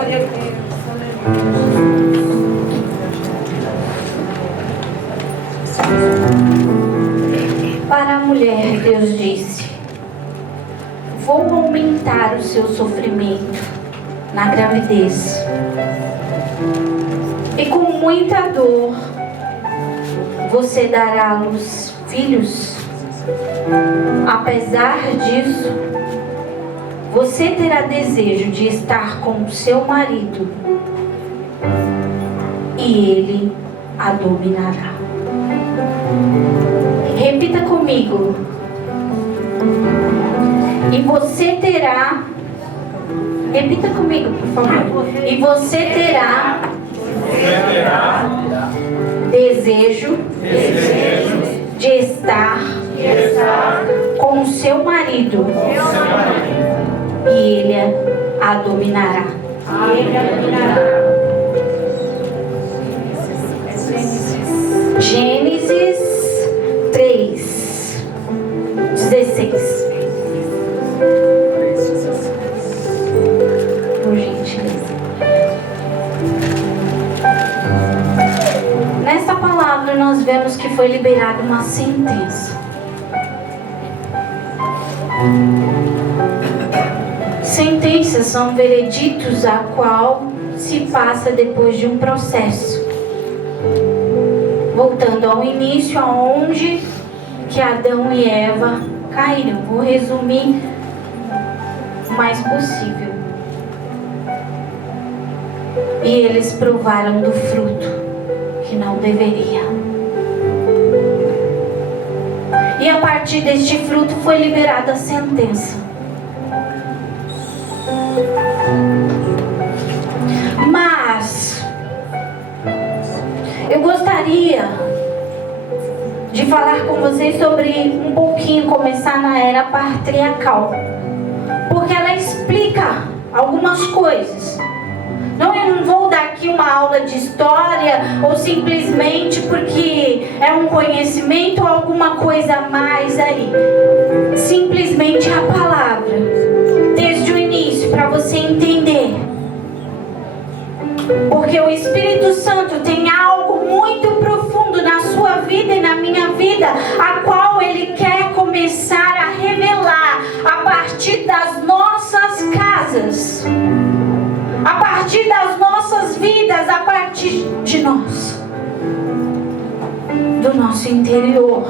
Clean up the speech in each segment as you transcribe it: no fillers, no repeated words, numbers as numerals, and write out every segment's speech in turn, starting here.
Glória a Deus. Para a mulher, Deus disse: vou aumentar o seu sofrimento na gravidez. E com muita dor você dará à luz filhos. Apesar disso, você terá desejo de estar com o seu marido e ele a dominará. Repita comigo. E você terá. Repita comigo, por favor. E você terá desejo de estar com o seu marido e ele a dominará. Gênesis 3:16. Por gentileza. Nesta palavra nós vemos que foi liberada uma sentença. Sentenças são vereditos a qual se passa depois de um processo. Voltando ao início, aonde que Adão e Eva caíram. Vou resumir o mais possível. E eles provaram do fruto que não deveria. E a partir deste fruto foi liberada a sentença. Mas eu gostaria de falar com vocês sobre um pouquinho, começar na era patriarcal, porque ela explica algumas coisas. Não, eu não vou dar aqui uma aula de história ou simplesmente porque é um conhecimento ou alguma coisa a mais aí. Simplesmente a palavra, desde o início, para você entender. Porque o Espírito Santo tem algo muito profundo na sua vida e na minha vida, a qual Ele quer começar a revelar a partir das nossas casas, a partir das nossas vidas, a partir de nós, do nosso interior.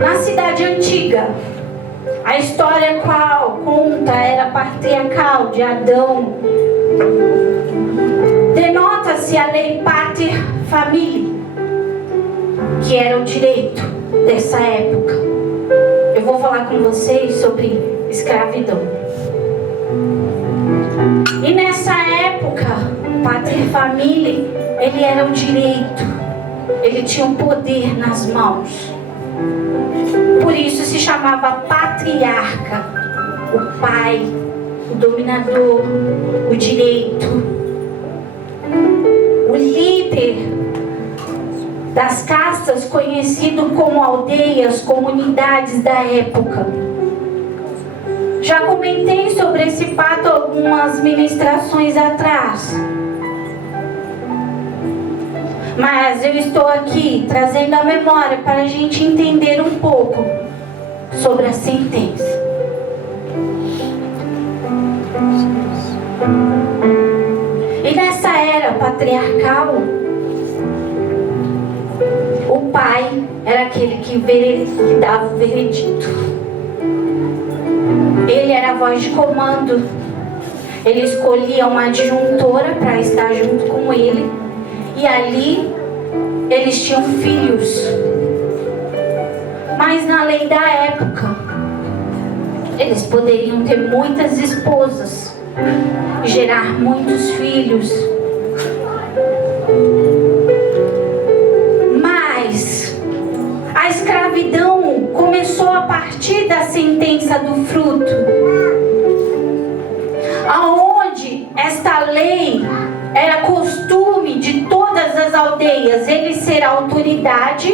Na cidade antiga, a história qual conta era patriarcal de Adão. Denota-se a lei pater familiae, que era o direito dessa época. Eu vou falar com vocês sobre escravidão. E nessa época, pater familiae, ele era o direito. Ele tinha o poder nas mãos. Por isso se chamava patriarca, o pai, o dominador, o direito, o líder das castas, conhecido como aldeias, comunidades da época. Já comentei sobre esse fato algumas ministrações atrás. Mas eu estou aqui trazendo a memória para a gente entender um pouco sobre a sentença. E nessa era patriarcal, o pai era aquele que dava o veredito. Ele era a voz de comando. Ele escolhia uma adjuntora para estar junto com ele. E ali eles tinham filhos. Mas na lei da época, eles poderiam ter muitas esposas, gerar muitos filhos. Mas a escravidão começou a partir da sentença do fruto, aonde esta lei era costume de todas as aldeias, ele ser a autoridade,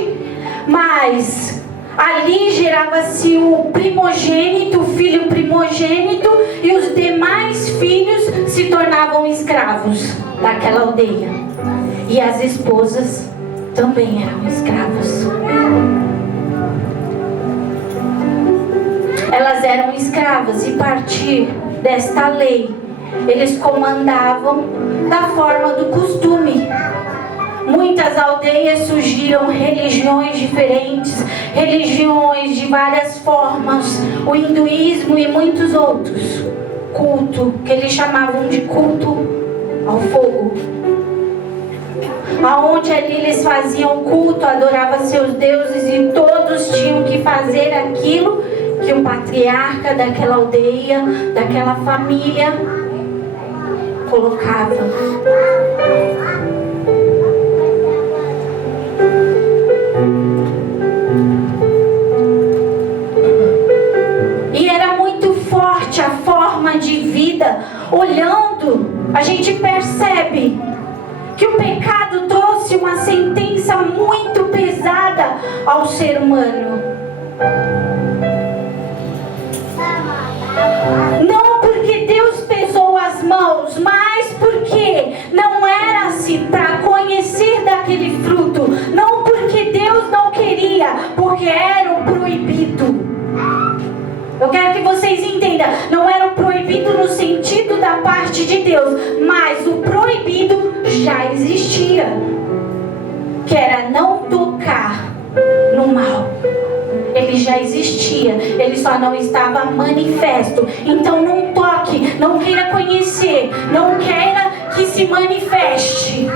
mas ali gerava-se o primogênito, o filho primogênito primogênito e os demais filhos se tornavam escravos daquela aldeia. E as esposas também eram escravas. Elas eram escravas, e a partir desta lei, eles comandavam da forma do costume. Muitas aldeias surgiram religiões diferentes, religiões de várias formas, o hinduísmo e muitos outros. Culto, que eles chamavam de culto ao fogo. Aonde ali eles faziam culto, adoravam seus deuses, e todos tinham que fazer aquilo que o patriarca daquela aldeia, daquela família, colocava. E era muito forte a forma de vida. Olhando, a gente percebe que o pecado trouxe uma sentença muito pesada ao ser humano. Não porque Deus pesou as mãos, mas porque não era-se para conhecer daquele fruto. Não porque Deus não queria, porque era o proibido. Eu quero que vocês entendam, não era o proibido no sentido da parte de Deus, mas o proibido já existia, que era não tocar no mal. Ele já existia, ele só não estava manifesto. Então não toque, não queira conhecer, não queira que se manifeste.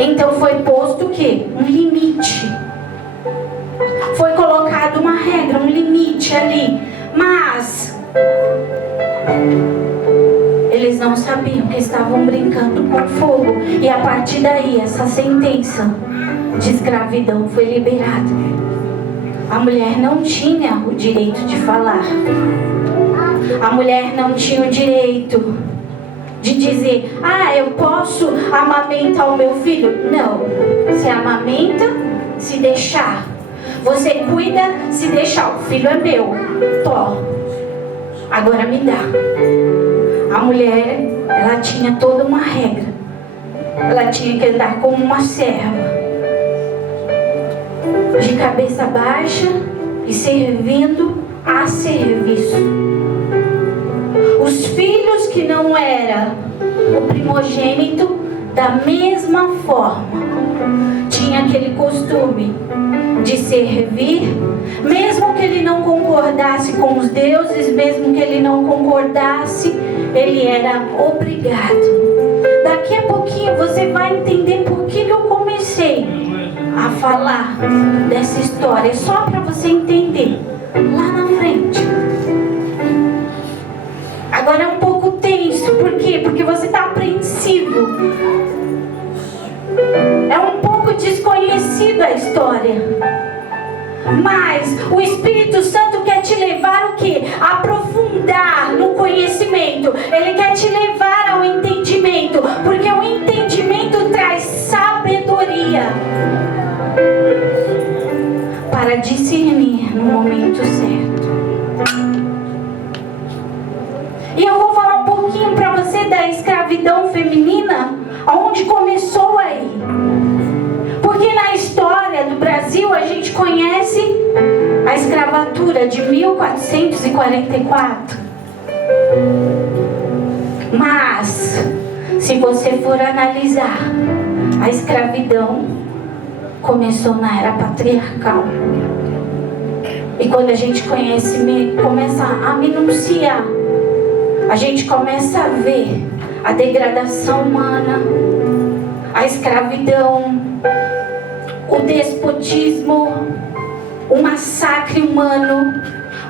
Então foi posto o quê? Um limite. Foi colocado uma regra, um limite ali. Mas eles não sabiam que estavam brincando com fogo. E a partir daí, essa sentença de escravidão foi liberada. A mulher não tinha o direito de falar. A mulher não tinha o direito de dizer: ah, eu posso amamentar o meu filho. Não. Você amamenta se deixar. Você cuida se deixar. O filho é meu. Tó. Agora me dá. A mulher, ela tinha toda uma regra. Ela tinha que andar como uma serva, de cabeça baixa e servindo a serviço. Os filhos que não eram o primogênito, da mesma forma, tinha aquele costume de servir, mesmo que ele não concordasse com os deuses, mesmo que ele não concordasse, ele era obrigado. Daqui a pouquinho você vai entender por que eu comecei a falar dessa história, só para você entender lá na frente. Agora é um pouco tenso, por quê? Porque você está apreensivo. É um pouco desconhecido a história. Mas o Espírito Santo quer te levar o quê? A aprofundar no conhecimento. Ele quer te levar ao entendimento, porque o entendimento traz sabedoria para discernir no momento certo. E eu vou falar um pouquinho para você da escravidão feminina, onde começou aí. Porque na história do Brasil a gente conhece a escravatura de 1444. Mas, se você for analisar, a escravidão começou na era patriarcal. E quando a gente começa a minuciar, a gente começa a ver a degradação humana, a escravidão, o despotismo, o massacre humano,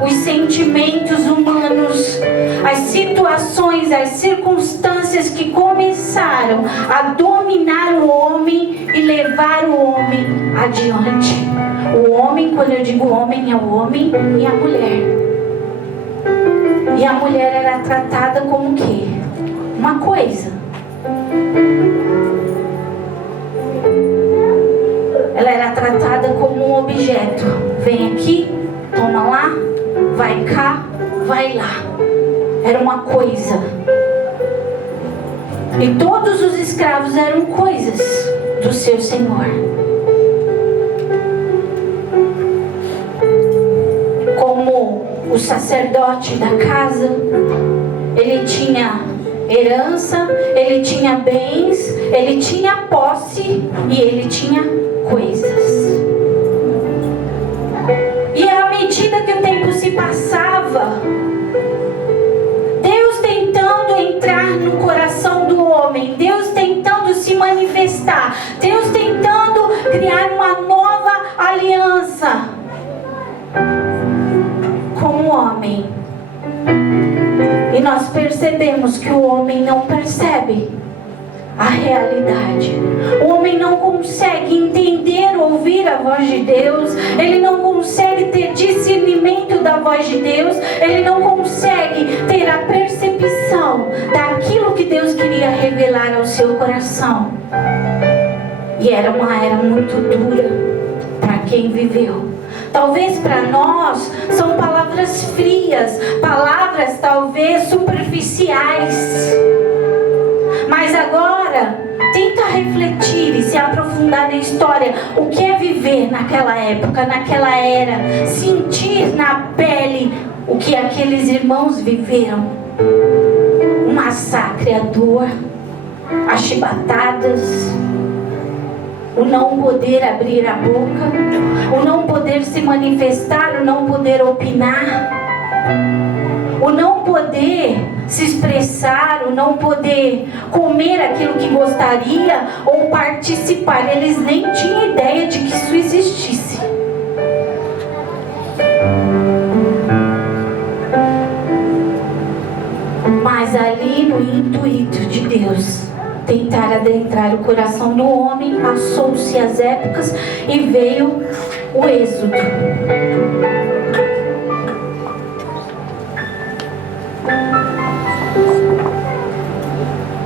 os sentimentos humanos, as situações, as circunstâncias que começaram a dominar o homem e levar o homem adiante. O homem, quando eu digo homem, é o homem e a mulher. E a mulher era tratada como o quê? Uma coisa. Ela era tratada como um objeto. Vem aqui, toma lá, vai cá, vai lá. Era uma coisa. E todos os escravos eram coisas do seu Senhor. Como o sacerdote da casa, ele tinha herança, ele tinha bens, ele tinha posse e ele tinha coisas. E à medida que o tempo se passava, Deus tentando entrar no coração do homem, Deus tentando se manifestar, Deus tentando criar uma nova aliança com o homem. E nós percebemos que o homem não percebe a realidade. O homem não consegue entender, ouvir a voz de Deus. Ele não consegue ter discernimento da voz de Deus. Ele não consegue ter a percepção daquilo que Deus queria revelar ao seu coração. E era uma era muito dura para quem viveu. Talvez para nós são palavras frias, palavras talvez superficiais. Mas agora, tenta refletir e se aprofundar na história. O que é viver naquela época, naquela era? Sentir na pele o que aqueles irmãos viveram. O massacre, a dor, as chibatadas, o não poder abrir a boca, o não poder se manifestar, o não poder opinar, o não poder se expressar, o não poder comer aquilo que gostaria ou participar. Eles nem tinham ideia de que isso existisse. Mas ali no intuito de Deus tentar adentrar o coração do homem, passou-se as épocas e veio o êxodo.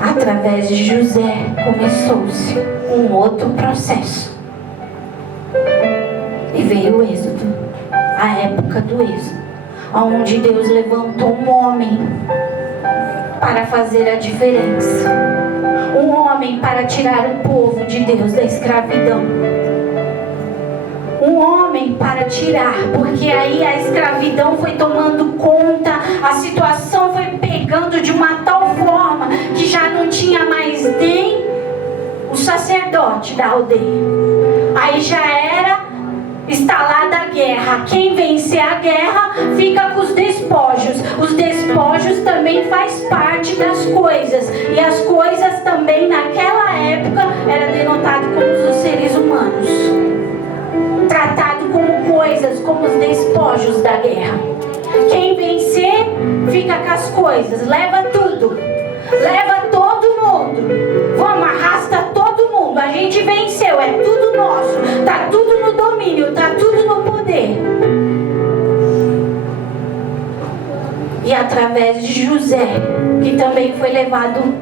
Através de José começou-se um outro processo. E veio o êxodo, a época do êxodo, onde Deus levantou um homem para fazer a diferença. Um homem para tirar o povo de Deus da escravidão. Um homem para tirar, porque aí a escravidão foi tomando conta, a situação foi pegando de uma tal forma que já não tinha mais nem o sacerdote da aldeia. Aí já era instalada a guerra. Quem vencer a guerra fica com os despojos. Os despojos também faz parte das coisas. E as coisas também naquela época era denotado como os seres humanos. Tratado como coisas, como os despojos da guerra. Quem vencer fica com as coisas. Leva tudo. Leva todo mundo. Vamos, arrasta todo mundo. A gente venceu, é tudo nosso. Tá tudo no domínio, tá tudo no poder. E através de José, que também foi levado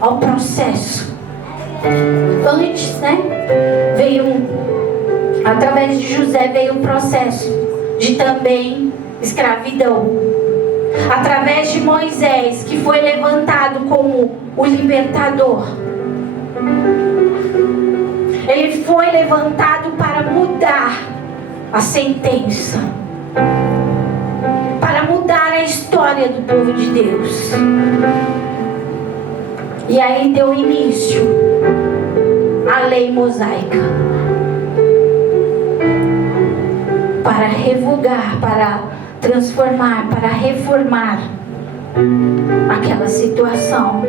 ao processo. Antes, né? Através de José veio o processo de também escravidão. Através de Moisés, que foi levantado como o libertador. Ele foi levantado para mudar a sentença, para mudar a história do povo de Deus. E aí deu início à lei mosaica, para revogar, para transformar, para reformar aquela situação.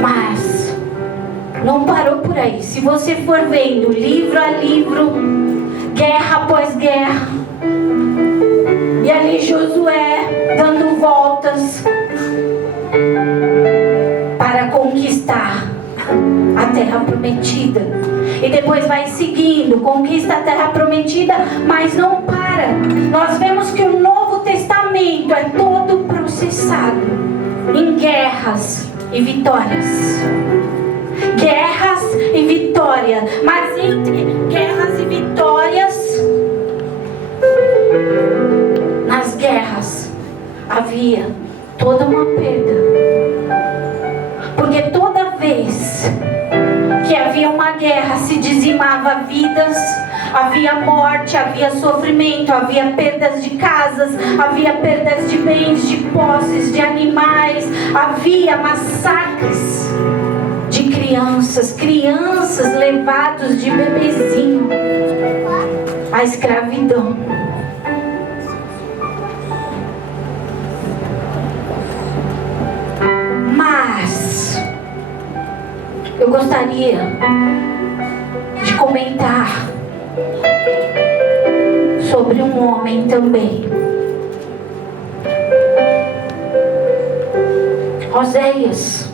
Mas não parou por aí. Se você for vendo livro a livro, guerra após guerra, e ali Josué dando voltas para conquistar a terra prometida. E depois vai seguindo, conquista a terra prometida, mas não para. Nós vemos que o Novo Testamento é todo processado em guerras e vitórias. Guerras e vitórias. Mas entre guerras e vitórias havia toda uma perda. Porque toda vez que havia uma guerra, se dizimava vidas, havia morte, havia sofrimento, havia perdas de casas, havia perdas de bens, de posses, de animais, havia massacres de crianças levados de bebezinho à escravidão. Mas eu gostaria de comentar sobre um homem também, Oséias,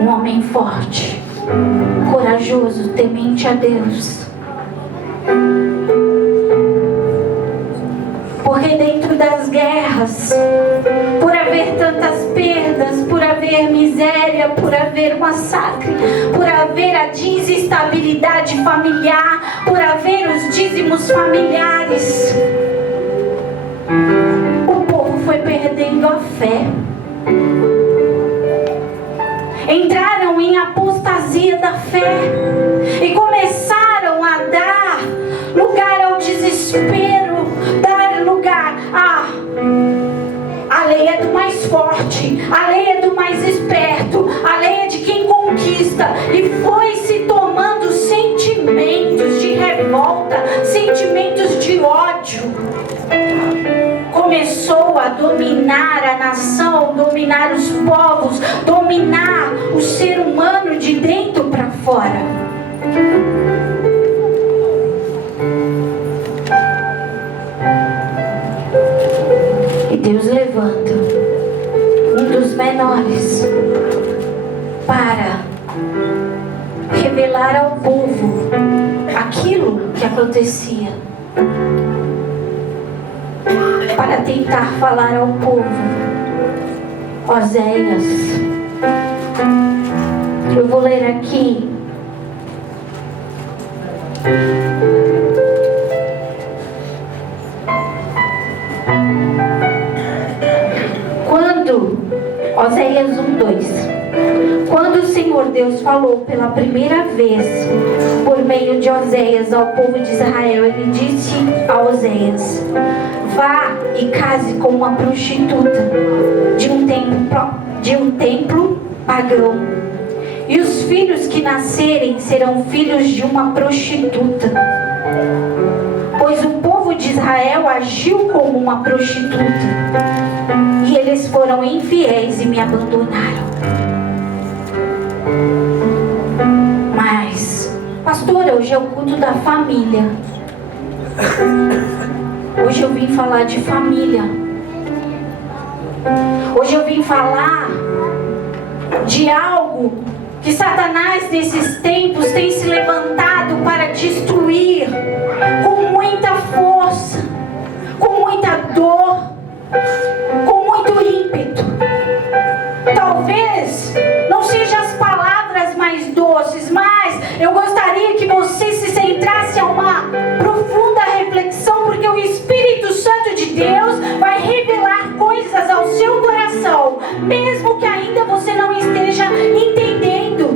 um homem forte, corajoso, temente a Deus. Porque dentro das guerras, por haver tantas perdas, por haver miséria, por haver massacre, por haver a desestabilidade familiar, por haver os dízimos familiares, o povo foi perdendo a fé. Entraram em apostasia da fé e começaram a dar lugar ao desespero, dar lugar a lei é do mais forte, a lei é do mais esperto, a lei é de quem conquista. E foi se tomando sentimentos de revolta, sentimentos de ódio. Começou a dominar a nação, dominar os povos, dominar o ser humano de dentro para fora. E Deus levanta um dos menores para revelar ao povo aquilo que acontecia, para tentar falar ao povo. Oséias, eu vou ler aqui Oséias 1:2. Quando o Senhor Deus falou pela primeira vez por meio de Oséias ao povo de Israel, ele disse a Oséias: vá e case com uma prostituta de um templo pagão, e os filhos que nascerem serão filhos de uma prostituta, pois o povo de Israel agiu como uma prostituta, e eles foram infiéis e me abandonaram. Mas, pastora, hoje é o culto da família. Hoje eu vim falar de família. Hoje eu vim falar de algo que Satanás nesses tempos tem se levantado para destruir com muita força, com muita dor, com muito ímpeto. Talvez não sejam as palavras mais doces, mas eu gostaria que você se centrasse a uma profunda reflexão, porque o Espírito Santo de Deus vai revelar coisas ao seu coração, mesmo que ainda você não esteja entendendo.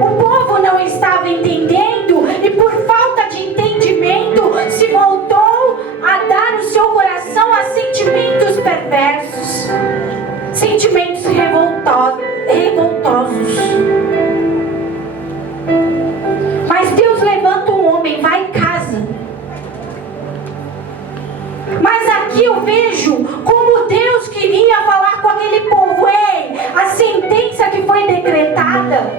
O povo não estava entendendo e por falta de entendimento se voltou a dar o seu coração a sentimentos perversos, sentimentos revoltosos. Mas Deus levanta um homem, vai em casa. Mas aqui eu vejo como Deus queria falar com aquele povo: ei, a sentença que foi decretada,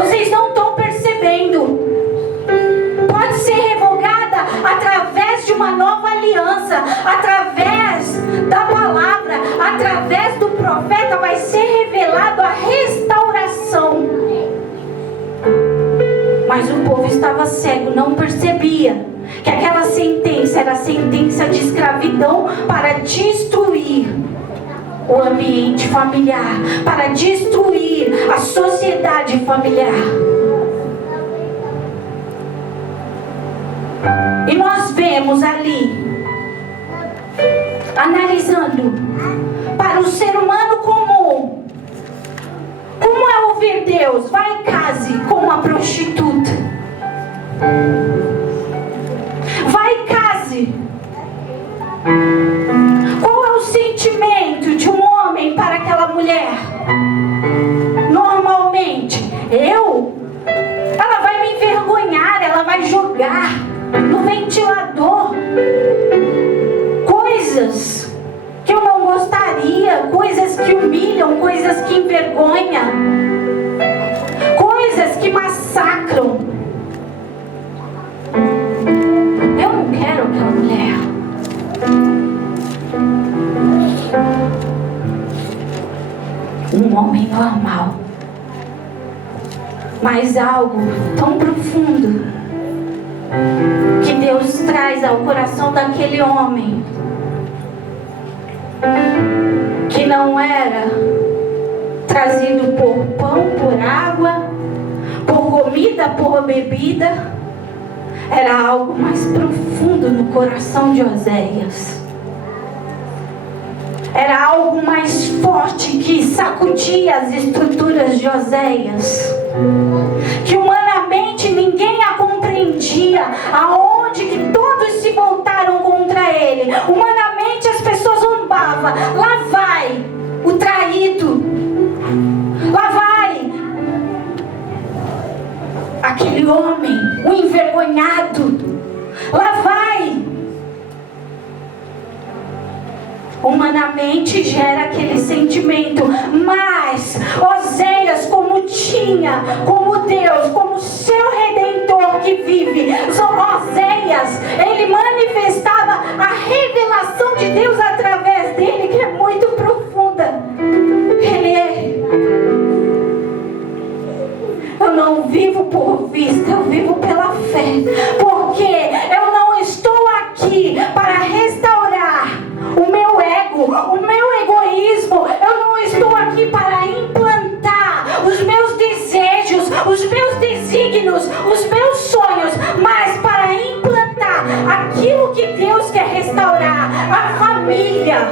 vocês não estão percebendo, pode ser revogada através de uma nova aliança, através da palavra, através do profeta vai ser revelado a restauração. Mas o povo estava cego, não percebia que aquela sentença era a sentença de escravidão para destruir o ambiente familiar, para destruir a sociedade familiar. E nós vemos ali analisando para o ser humano comum, como é ouvir Deus? Vai e case com uma prostituta. Vai e case. Qual é o sentimento de um homem para aquela mulher? Normalmente, ela vai me envergonhar, ela vai jogar no ventilador coisas que eu não gostaria, coisas que humilham, coisas que envergonham, coisas que massacram. Eu não quero aquela mulher. Um homem normal, mas algo tão profundo que Deus traz ao coração daquele homem, que não era trazido por pão, por água, por comida, por bebida. Era algo mais profundo no coração de Oséias. Era algo mais forte que sacudia as estruturas de Oséias, que humanamente ninguém a compreendia, aonde que todos se voltaram contra ele. Humanamente as pessoas zombavam. Lá vai o traído, lá vai aquele homem, o envergonhado, lá vai. Humanamente gera aquele sentimento, mas Oséias, como Deus, como seu Redentor que vive, Oséias, ele manifestava a revelação de Deus através dele, que é muito profunda. Eu não vivo por vista, eu vivo pela fé, porque eu não estou aqui para restaurar o meu ego, o meu egoísmo. Eu não estou aqui para implantar os meus desejos, os meus desígnios, os meus sonhos, mas para implantar aquilo que Deus quer restaurar, a família.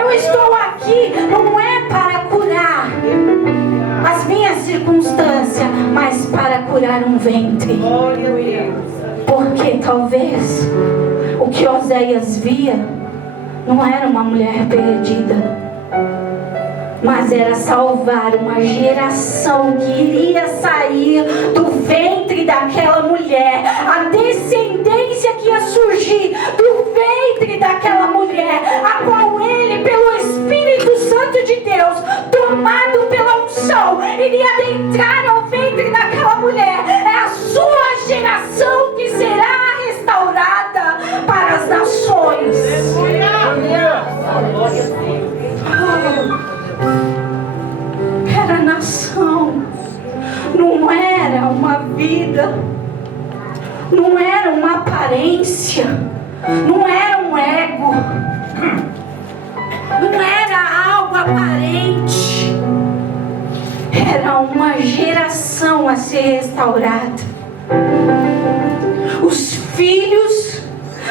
Eu estou aqui não é para curar as minhas circunstâncias, mas para curar um ventre. Porque talvez o que Oséias via não era uma mulher perdida, mas era salvar uma geração que iria sair do ventre daquela mulher, a descendência que ia surgir do ventre daquela mulher, a qual ele, pelo Espírito Santo de Deus, tomado pela unção, iria adentrar ao ventre daquela mulher. É a sua geração que será restaurada para as nações. Era nação, não era uma vida, não era uma aparência, não era um ego, não era algo aparente, era uma geração a ser restaurada. Os filhos,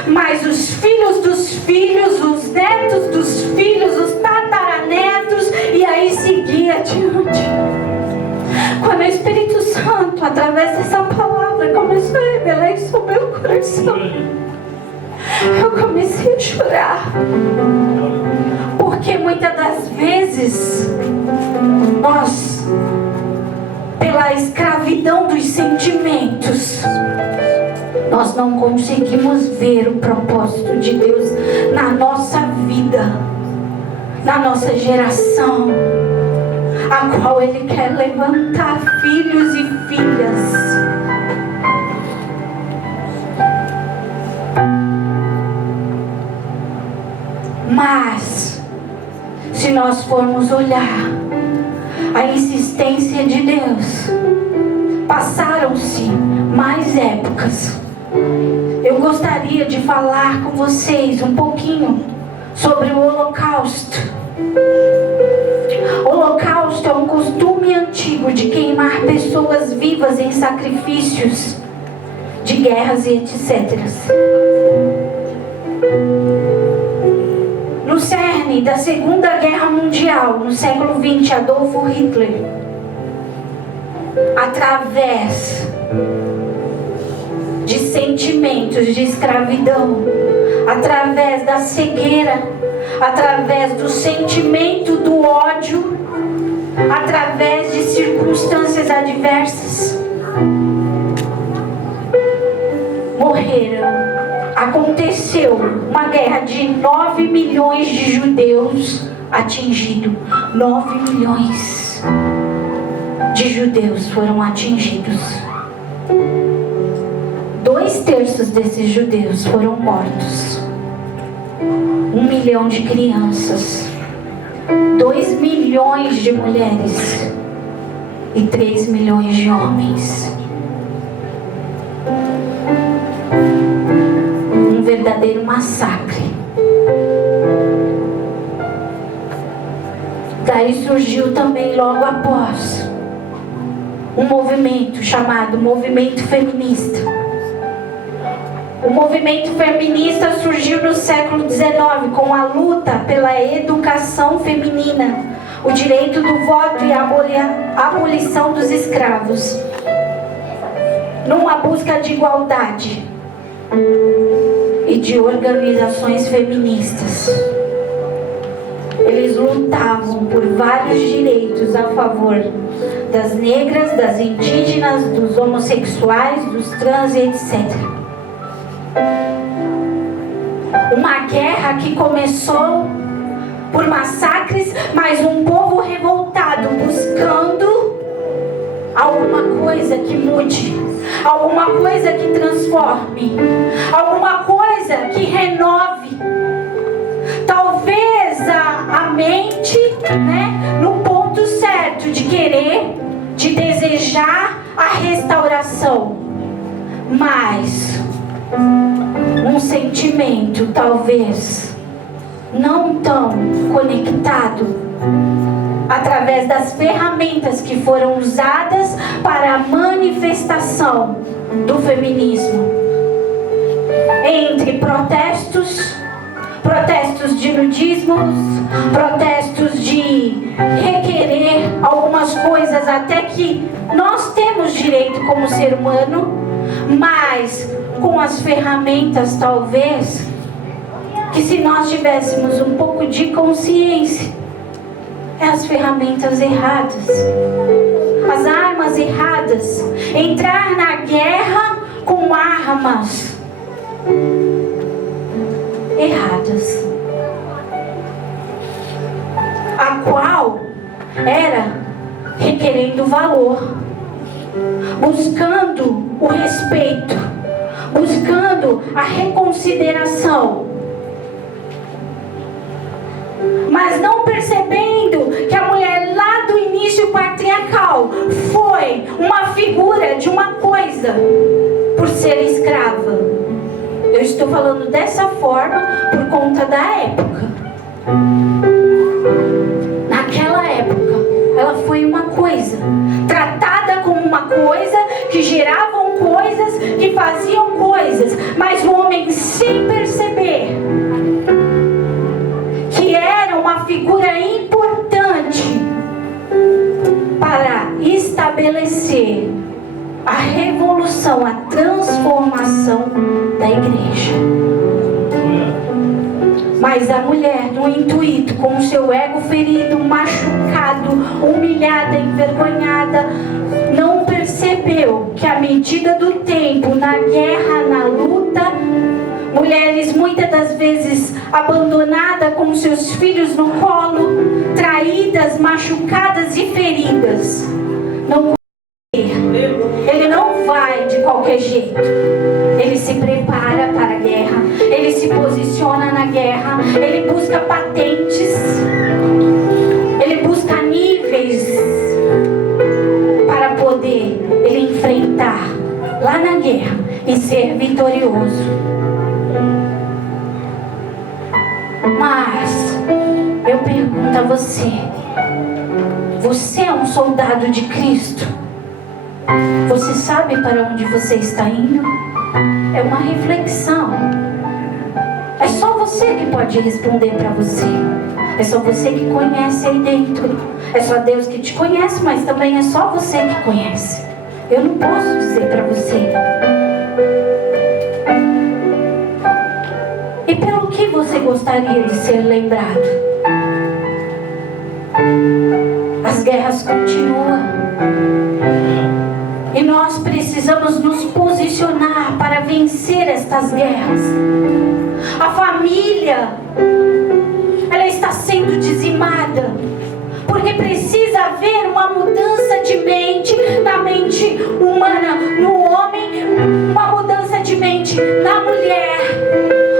mas os filhos dos filhos, os netos dos filhos, os tataranetos, e aí seguia adiante. Quando o Espírito Santo, através dessa palavra, começou a revelar isso no meu coração, eu comecei a chorar. Porque muitas das vezes nós, pela escravidão dos sentimentos, nós não conseguimos ver o propósito de Deus na nossa vida, na nossa geração, a qual Ele quer levantar filhos e filhas. Mas, se nós formos olhar a insistência de Deus, passaram-se mais épocas. Eu gostaria de falar com vocês um pouquinho sobre o Holocausto. O Holocausto é um costume antigo de queimar pessoas vivas em sacrifícios de guerras e etc. nome da Segunda Guerra Mundial, no século XX, Adolf Hitler, através de sentimentos de escravidão, através da cegueira, através do sentimento do ódio, através de circunstâncias adversas, morreram. Aconteceu uma guerra de 9 milhões de judeus atingidos. 9 milhões de judeus foram atingidos. 2/3 desses judeus foram mortos. 1 milhão de crianças, 2 milhões de mulheres e 3 milhões de homens. Um verdadeiro massacre. Daí surgiu também logo após um movimento chamado Movimento Feminista. O movimento feminista surgiu no século XIX com a luta pela educação feminina, o direito do voto e a abolição dos escravos, numa busca de igualdade e de organizações feministas. Eles lutavam por vários direitos a favor das negras, das indígenas, dos homossexuais, dos trans e etc. Uma guerra que começou por massacres, mas um povo revoltado buscando alguma coisa que mude, alguma coisa que transforme, alguma coisa que renove. Talvez a mente, no ponto certo de querer, de desejar a restauração, mas um sentimento talvez não tão conectado através das ferramentas que foram usadas para a manifestação do feminismo, entre protestos de nudismos, protestos de requerer algumas coisas até que nós temos direito como ser humano, mas com as ferramentas talvez que, se nós tivéssemos um pouco de consciência, as ferramentas erradas, as armas erradas, entrar na guerra com armas erradas, a qual era requerendo valor, buscando o respeito, buscando a reconsideração, mas não percebendo que a mulher lá do início patriarcal foi uma figura de uma coisa por ser escrava. Eu estou falando dessa forma por conta da época. Naquela época, ela foi uma coisa, tratada como uma coisa, que geravam coisas, que faziam coisas, mas o homem, sem perceber que era uma figura importante para estabelecer a revolução, a transformação da igreja. Mas a mulher, no intuito, com o seu ego ferido, machucado, humilhada, envergonhada, não percebeu que, à medida do tempo, na guerra, na luta, mulheres muitas das vezes abandonadas com seus filhos no colo, traídas, machucadas e feridas, não. Ele não vai de qualquer jeito. Ele se prepara para a guerra, ele se posiciona na guerra, ele busca patentes, ele busca níveis para poder ele enfrentar lá na guerra e ser vitorioso. Mas eu pergunto a você: você é um soldado de Cristo? Você sabe para onde você está indo? É uma reflexão. É só você que pode responder para você. É só você que conhece aí dentro. É só Deus que te conhece, mas também é só você que conhece. Eu não posso dizer para você. E pelo que você gostaria de ser lembrado? As guerras continuam. E nós precisamos nos posicionar para vencer estas guerras. A família, ela está sendo dizimada, porque precisa haver uma mudança de mente, na mente humana, no homem, uma mudança de mente na mulher,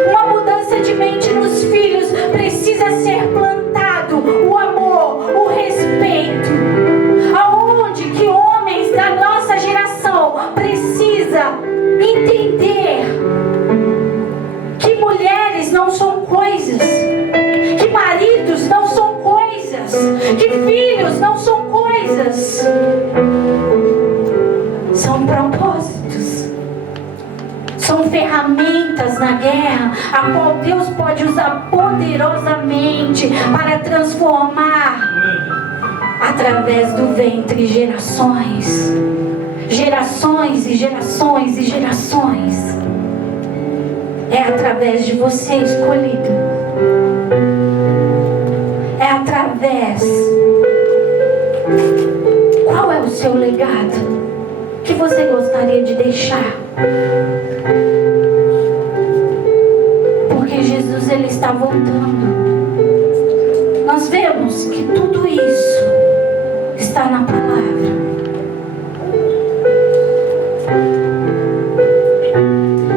uma mudança de mente nos filhos. Precisa ser plantado o amor, o respeito. Aonde que homens da nossa geração precisa entender que mulheres não são coisas, que maridos não são coisas, que filhos não são coisas, são propósitos, são ferramentas na guerra, a qual Deus pode usar poderosamente para transformar através do ventre gerações, gerações e gerações e gerações. É através de você, escolhido. É através. Qual é o seu legado que você gostaria de deixar? Porque Jesus, ele está voltando. Nós vemos que tudo isso está na palavra.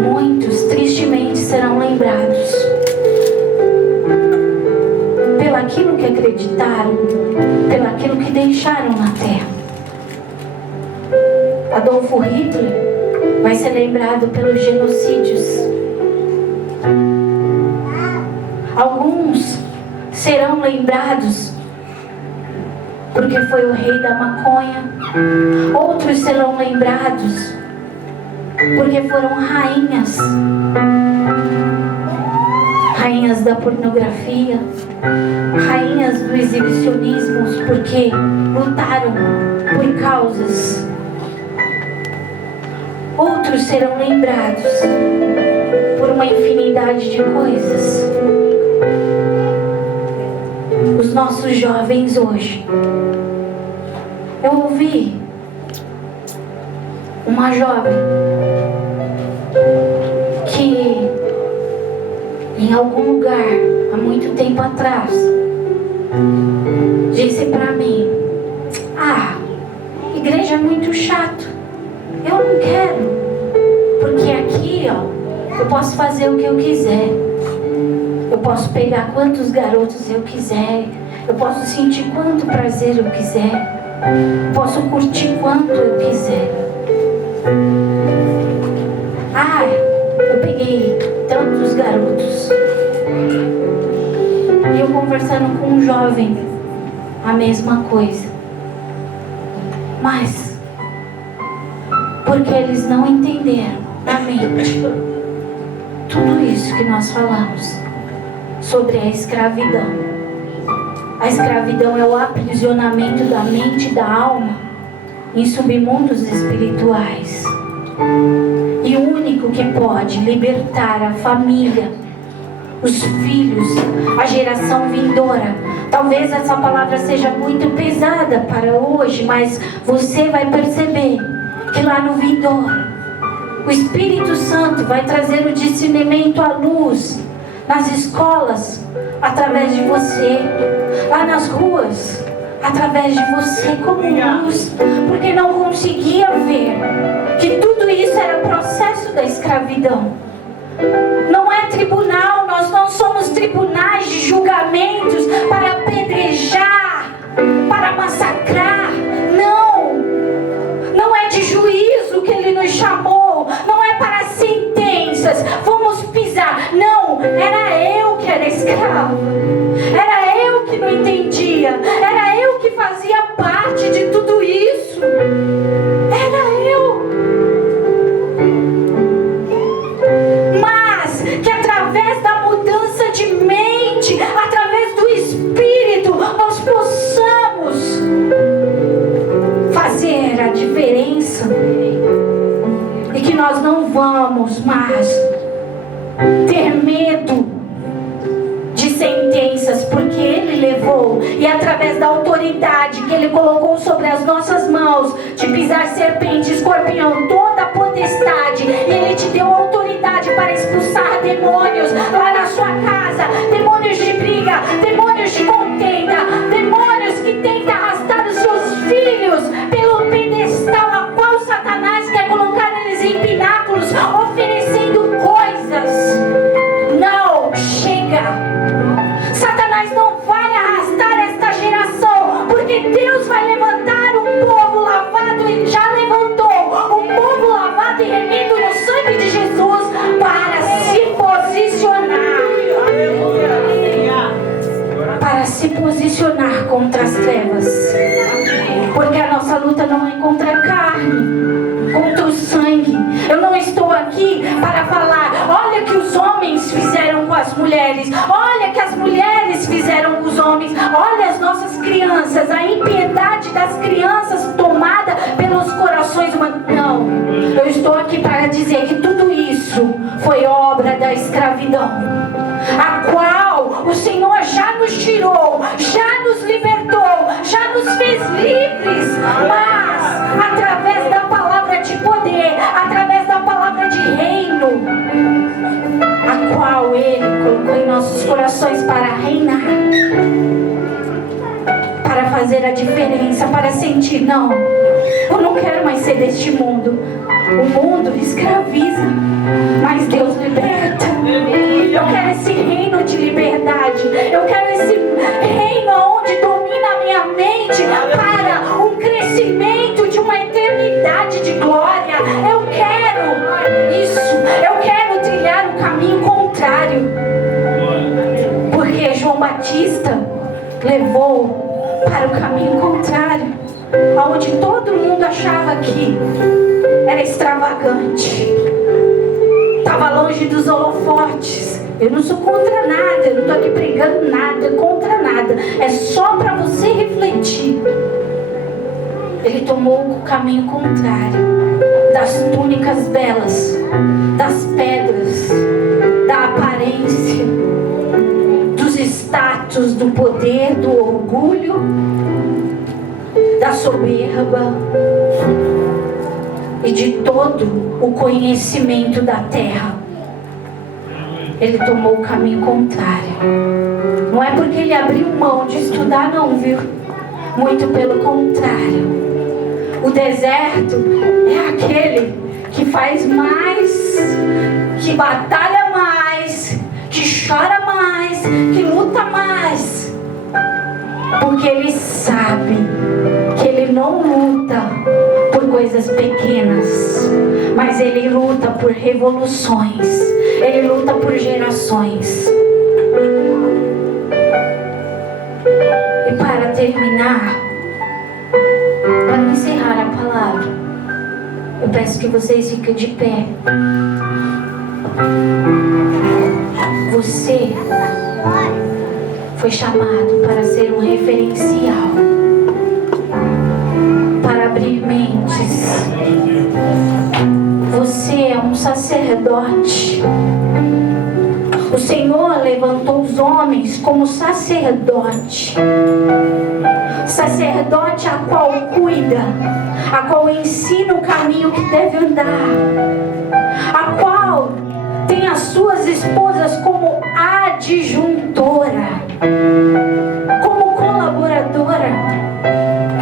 Muitos tristemente serão lembrados pelaquilo que acreditaram, pelaquilo que deixaram na terra. Adolfo Hitler vai ser lembrado pelos genocídios. Alguns serão lembrados porque foi o rei da maconha. Outros serão lembrados porque foram rainhas. Rainhas da pornografia, rainhas do exibicionismo, porque lutaram por causas. Outros serão lembrados por uma infinidade de coisas. Os nossos jovens hoje. Eu ouvi uma jovem que em algum lugar, há muito tempo atrás, disse para mim: igreja é muito chato, eu não quero, porque aqui, eu posso fazer o que eu quiser, eu posso pegar quantos garotos eu quiser, eu posso sentir quanto prazer eu quiser, eu posso curtir quanto eu quiser. Eu peguei tantos garotos. E eu conversando com um jovem, a mesma coisa. Mas, porque eles não entenderam na mente tudo isso que nós falamos sobre a escravidão. A escravidão é o aprisionamento da mente e da alma em submundos espirituais. E o único que pode libertar a família, os filhos, a geração vindoura. Talvez essa palavra seja muito pesada para hoje, mas você vai perceber que lá no vindouro, o Espírito Santo vai trazer o discernimento à luz, nas escolas, através de você, lá nas ruas, através de você como luz, porque não conseguia ver que tudo isso era processo da escravidão. Não é tribunal, nós não somos tribunais de julgamentos para apedrejar, para massacrar. Não é de juízo que ele nos chamou, não é para sentenças, vamos pisar. Não, era eu que era escravo, era eu que não entendia, era eu que fazia parte de tudo isso, era eu. Mas que através da mudança de mente, através do Espírito nós não vamos mais ter medo de sentenças, porque Ele levou, e através da autoridade que Ele colocou sobre as nossas mãos, de pisar serpente, escorpião, toda a potestade, Ele te deu autoridade para expulsar demônios lá na sua casa, demônios de briga, demônios de contenda, demônios que tentam arrastar os seus filhos pelo pedestal a qual Satanás quer colocar eles em pináculos, oferecendo coisas. Não, chega. Satanás não vai arrastar esta geração, porque Deus vai levantar um povo lavado, e já levantou um povo lavado e remido no sangue de Jesus para se posicionar, para se posicionar contra as trevas, porque a nossa luta não é contra a carne, contra o sangue. Eu não estou aqui para falar, olha que os homens fizeram com as mulheres, olha que as mulheres fizeram com os homens, olha as nossas crianças, a impiedade das crianças tomada pelos corações humanos. Não, eu estou aqui para dizer que tudo isso foi obra da escravidão, a qual o Senhor já nos tirou, já nos libertou, já nos fez livres, mas através da palavra de poder, através da palavra de reino, a qual Ele colocou em nossos corações para reinar, para fazer a diferença, para sentir, não, eu não quero mais ser deste mundo. O mundo escraviza, mas Deus liberta. Eu quero esse reino de liberdade. Eu quero esse reino onde domina a minha mente para um crescimento de uma eternidade de glória. Eu quero isso. Eu quero trilhar o caminho contrário, porque João Batista levou para o caminho contrário, onde todo mundo achava que era extravagante, estava longe dos holofotes. Eu não sou contra nada, eu não estou aqui pregando nada, contra nada, é só para você refletir. Ele tomou o caminho contrário, das túnicas belas, das pedras, da aparência, dos status, do poder, do orgulho, da soberba e de todo o conhecimento da terra. Ele tomou o caminho contrário. Não é porque ele abriu mão de estudar, não, viu? Muito pelo contrário. O deserto é aquele que faz mais, que batalha mais, que chora mais, que luta mais, porque ele sabe que ele não luta por coisas pequenas, mas ele luta por revoluções, ele luta por gerações. E para terminar, para encerrar a palavra, eu peço que vocês fiquem de pé. Você foi chamado para ser um referencial, para abrir mentes. Você é um sacerdote. O Senhor levantou os homens como sacerdote. Sacerdote a qual cuida, a qual ensina o caminho que deve andar, a qual tem as suas esposas como adjuntora, como colaboradora,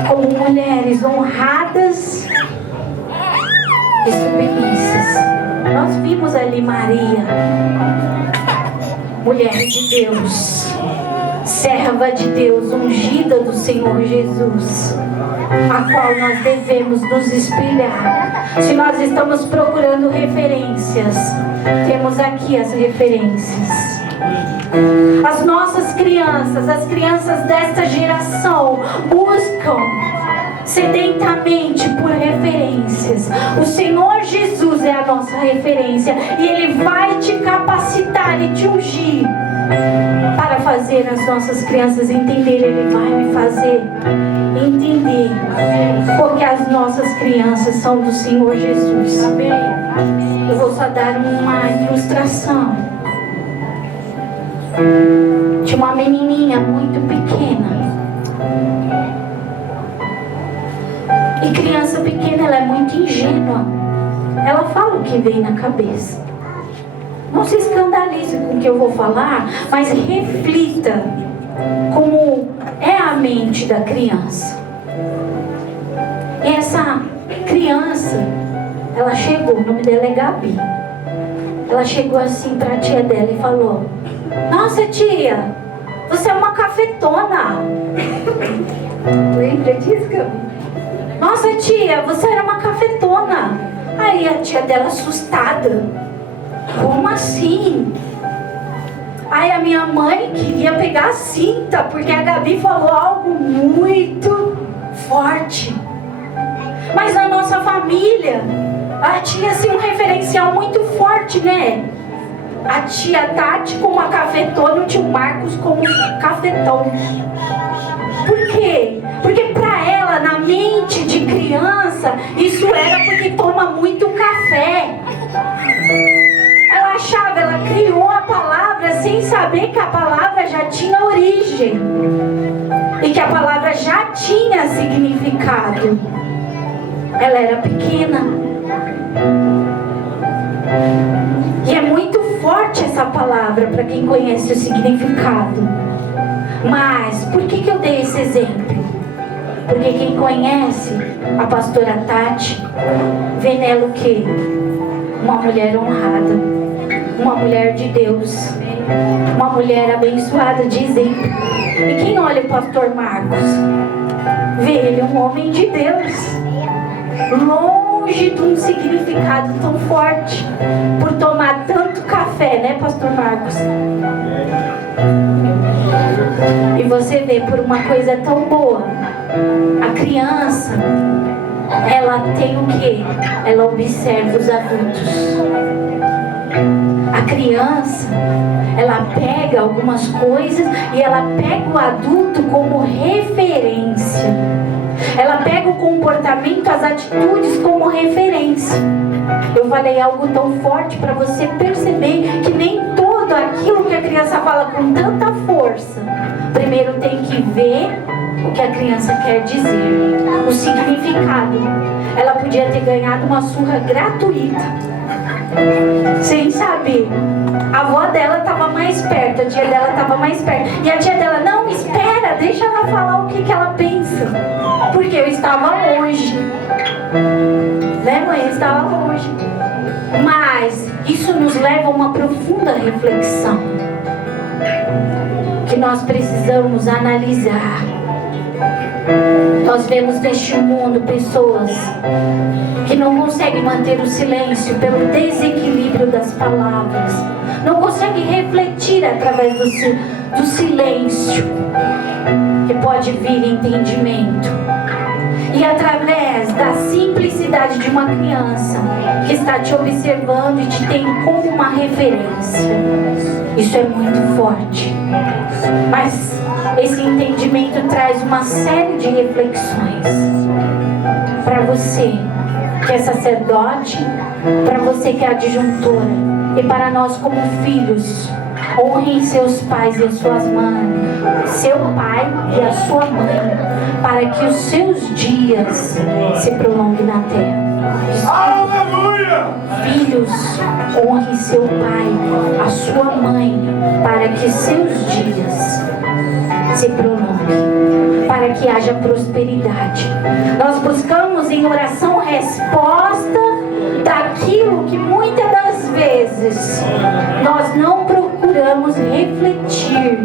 como mulheres honradas e submissas. Nós vimos ali Maria, mulher de Deus, serva de Deus, ungida do Senhor Jesus, a qual nós devemos nos espelhar. Se nós estamos procurando referências, temos aqui as referências. As nossas crianças, as crianças desta geração, buscam sedentamente por referências. O Senhor Jesus é a nossa referência, e Ele vai te capacitar e te ungir para fazer as nossas crianças entenderem. Ele vai me fazer entender, porque as nossas crianças são do Senhor Jesus. Eu vou só dar uma ilustração de uma menininha muito pequena. E criança pequena, ela é muito ingênua. Ela fala o que vem na cabeça. Não se escandalize com o que eu vou falar, mas reflita como é a mente da criança. E essa criança, ela chegou, o nome dela é Gabi. Ela chegou assim para a tia dela e falou: nossa tia, você é uma cafetona. Lembra disso, Gabi? Nossa tia, você era uma cafetona. Aí a tia dela assustada: como assim? Aí a minha mãe queria pegar a cinta, porque a Gabi falou algo muito forte. Mas na nossa família, ela tinha assim um referencial muito forte, né? A tia Tati como a cafetona, o tio Marcos como cafetão. Por quê? Porque para ela, na mente de criança, isso era porque toma muito café. Ela achava, ela criou a palavra sem saber que a palavra já tinha origem e que a palavra já tinha significado. Ela era pequena. E é muito forte essa palavra para quem conhece o significado. Mas por que eu dei esse exemplo? Porque quem conhece a pastora Tati vê nela o quê? Uma mulher honrada, uma mulher de Deus, uma mulher abençoada de exemplo. E quem olha o pastor Marcos vê ele um homem de Deus, longe de um significado tão forte por tomar tanto café, né, pastor Marcos? E você vê, por uma coisa tão boa, a criança, ela tem o quê? Ela observa os adultos. A criança, ela pega algumas coisas e ela pega o adulto como referência. Ela pega o comportamento, as atitudes como referência. Eu falei algo tão forte para você perceber que nem tudo aquilo que a criança fala com tanta força, primeiro tem que ver o que a criança quer dizer, o significado. Ela podia ter ganhado uma surra gratuita, sem saber. A avó dela estava mais perto, a tia dela estava mais perto. E a tia dela: não, espera, deixa ela falar o que ela pensa. Porque eu estava longe. Né, mãe? Eu estava longe. Mas isso nos leva a uma profunda reflexão, que nós precisamos analisar. Nós vemos neste mundo pessoas que não conseguem manter o silêncio pelo desequilíbrio das palavras, não conseguem refletir através do silêncio, que pode vir entendimento. E através da simplicidade de uma criança que está te observando e te tem como uma referência. Isso é muito forte. Mas esse entendimento traz uma série de reflexões para você que é sacerdote, para você que é adjuntora e para nós como filhos. Honrem seus pais e as suas mães, seu pai e a sua mãe, para que os seus dias se prolonguem na terra. Aleluia! Filhos, honre seu pai, a sua mãe, para que seus dias se prolonguem, para que haja prosperidade. Nós buscamos em oração resposta daquilo que muitas das vezes nós não procuramos refletir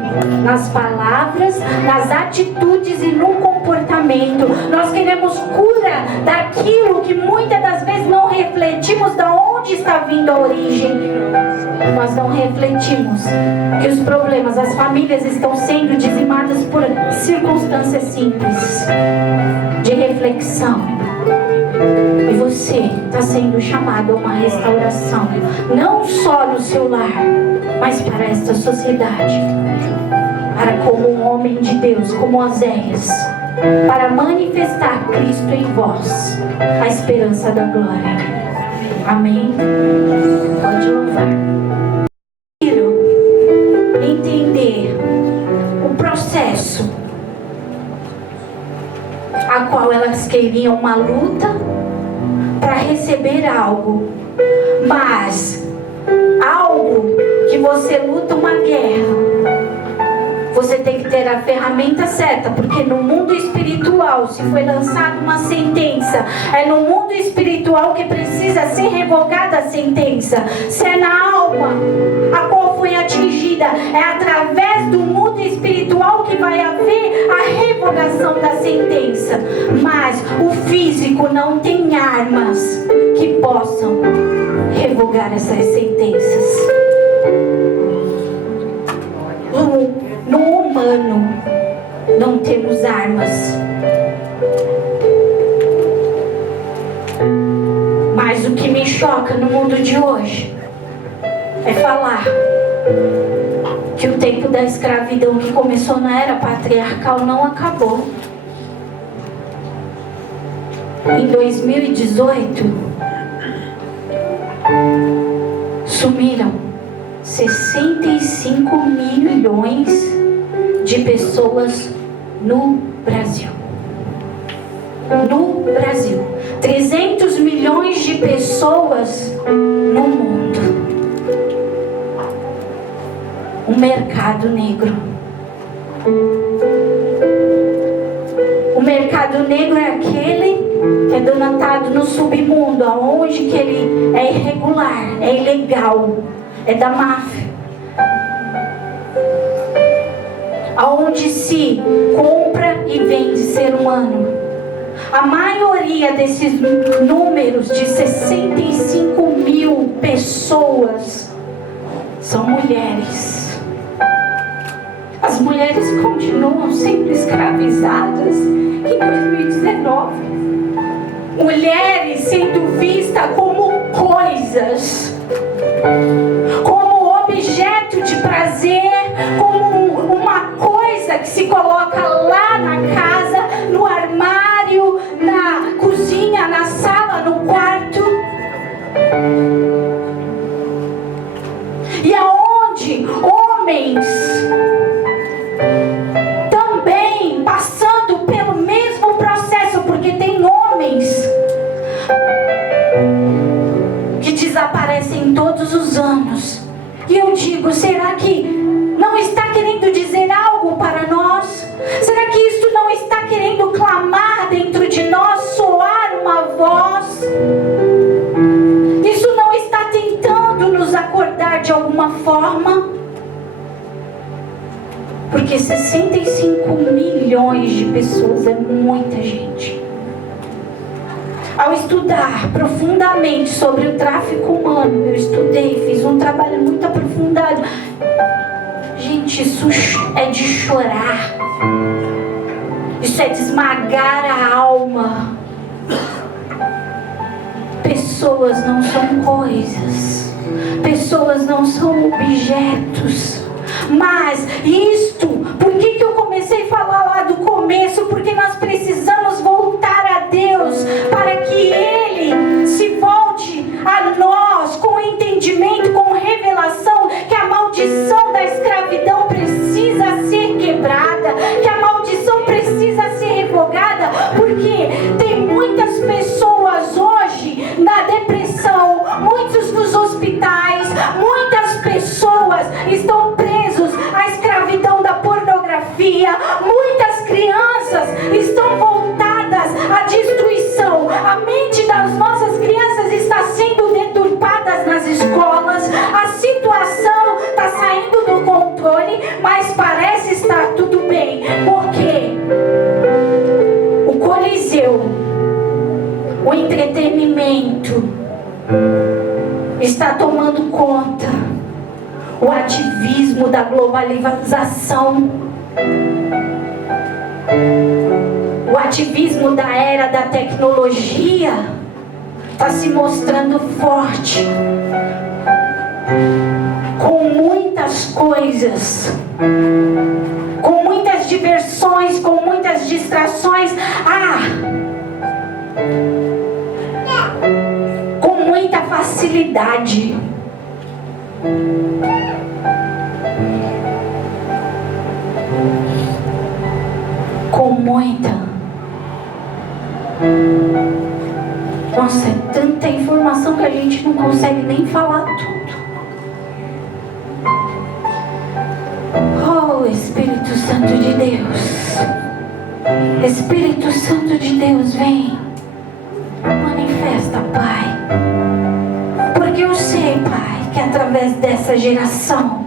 nas palavras, nas atitudes e no comportamento. Nós queremos cura daquilo que muitas das vezes não refletimos da onde está vindo a origem. Nós não refletimos que os problemas, as famílias estão sendo dizimadas por circunstâncias simples de reflexão. E você está sendo chamado a uma restauração, não só no seu lar, mas para esta sociedade. Para como um homem de Deus, como Oséias, para manifestar Cristo em vós, a esperança da glória. Amém? Pode louvar. Entender o processo a qual elas queriam uma luta para receber algo, mas algo que você luta uma guerra, você tem que ter a ferramenta certa, porque no mundo espiritual, se foi lançada uma sentença, é no mundo espiritual que precisa ser revogada a sentença. Se é na alma a qual foi atingida, é através do mundo espiritual que vai haver a revogação da sentença. Mas o físico não tem armas que possam revogar essas sentenças. No humano não temos armas, mas o que me choca no mundo de hoje é falar que o tempo da escravidão que começou na era patriarcal não acabou. Em 2018 sumiram 65 milhões de pessoas no Brasil. No Brasil. 300 milhões de pessoas no mundo. O mercado negro. O mercado negro é aquele que é denotado no submundo, aonde que ele é irregular, é ilegal, é da máfia, aonde se compra e vende ser humano. A maioria desses números de 65 mil pessoas são mulheres. As mulheres continuam sendo escravizadas em 2019. Mulheres sendo vistas como coisas, como objeto de prazer, como uma coisa que se coloca lá na casa, no armário, na cozinha, na sala, no quarto. E aonde homens também passando pelo mesmo processo, porque tem homens que desaparecem todos os anos. E eu digo, será que não está querendo dizer algo para nós? Será que isso não está querendo clamar dentro de nós, soar uma voz? Isso não está tentando nos acordar de alguma forma? Porque 65 milhões de pessoas é muita gente. Ao estudar profundamente sobre o tráfico humano, eu estudei, fiz um trabalho muito aprofundado. Gente, isso é de chorar. Isso é de esmagar a alma. Pessoas não são coisas. Pessoas não são objetos. Mas isto, por que eu comecei a falar lá do começo? Porque nós precisamos voltar a Deus para que Ele se volte a nós com entendimento, com revelação, que a maldição da escravidão precisa ser quebrada, que a maldição precisa ser revogada, porque tem muitas pessoas hoje na depressão, muitos nos hospitais, muitas pessoas estão presos à escravidão da pornografia, muitas crianças estão voltadas à destruição, a mente das nossas crianças está sendo deturpada nas escolas, a situação está saindo do controle, mas parece estar tudo bem, porque o Coliseu, o entretenimento está tomando conta, o ativismo da globalização, o ativismo da era da tecnologia está se mostrando forte, com muitas coisas, com muitas diversões, com muitas distrações, com muita facilidade. Com muita. Nossa, é tanta informação que a gente não consegue nem falar tudo. Oh, Espírito Santo de Deus. Espírito Santo de Deus, vem. Manifesta, Pai. Porque eu sei, Pai, que através dessa geração,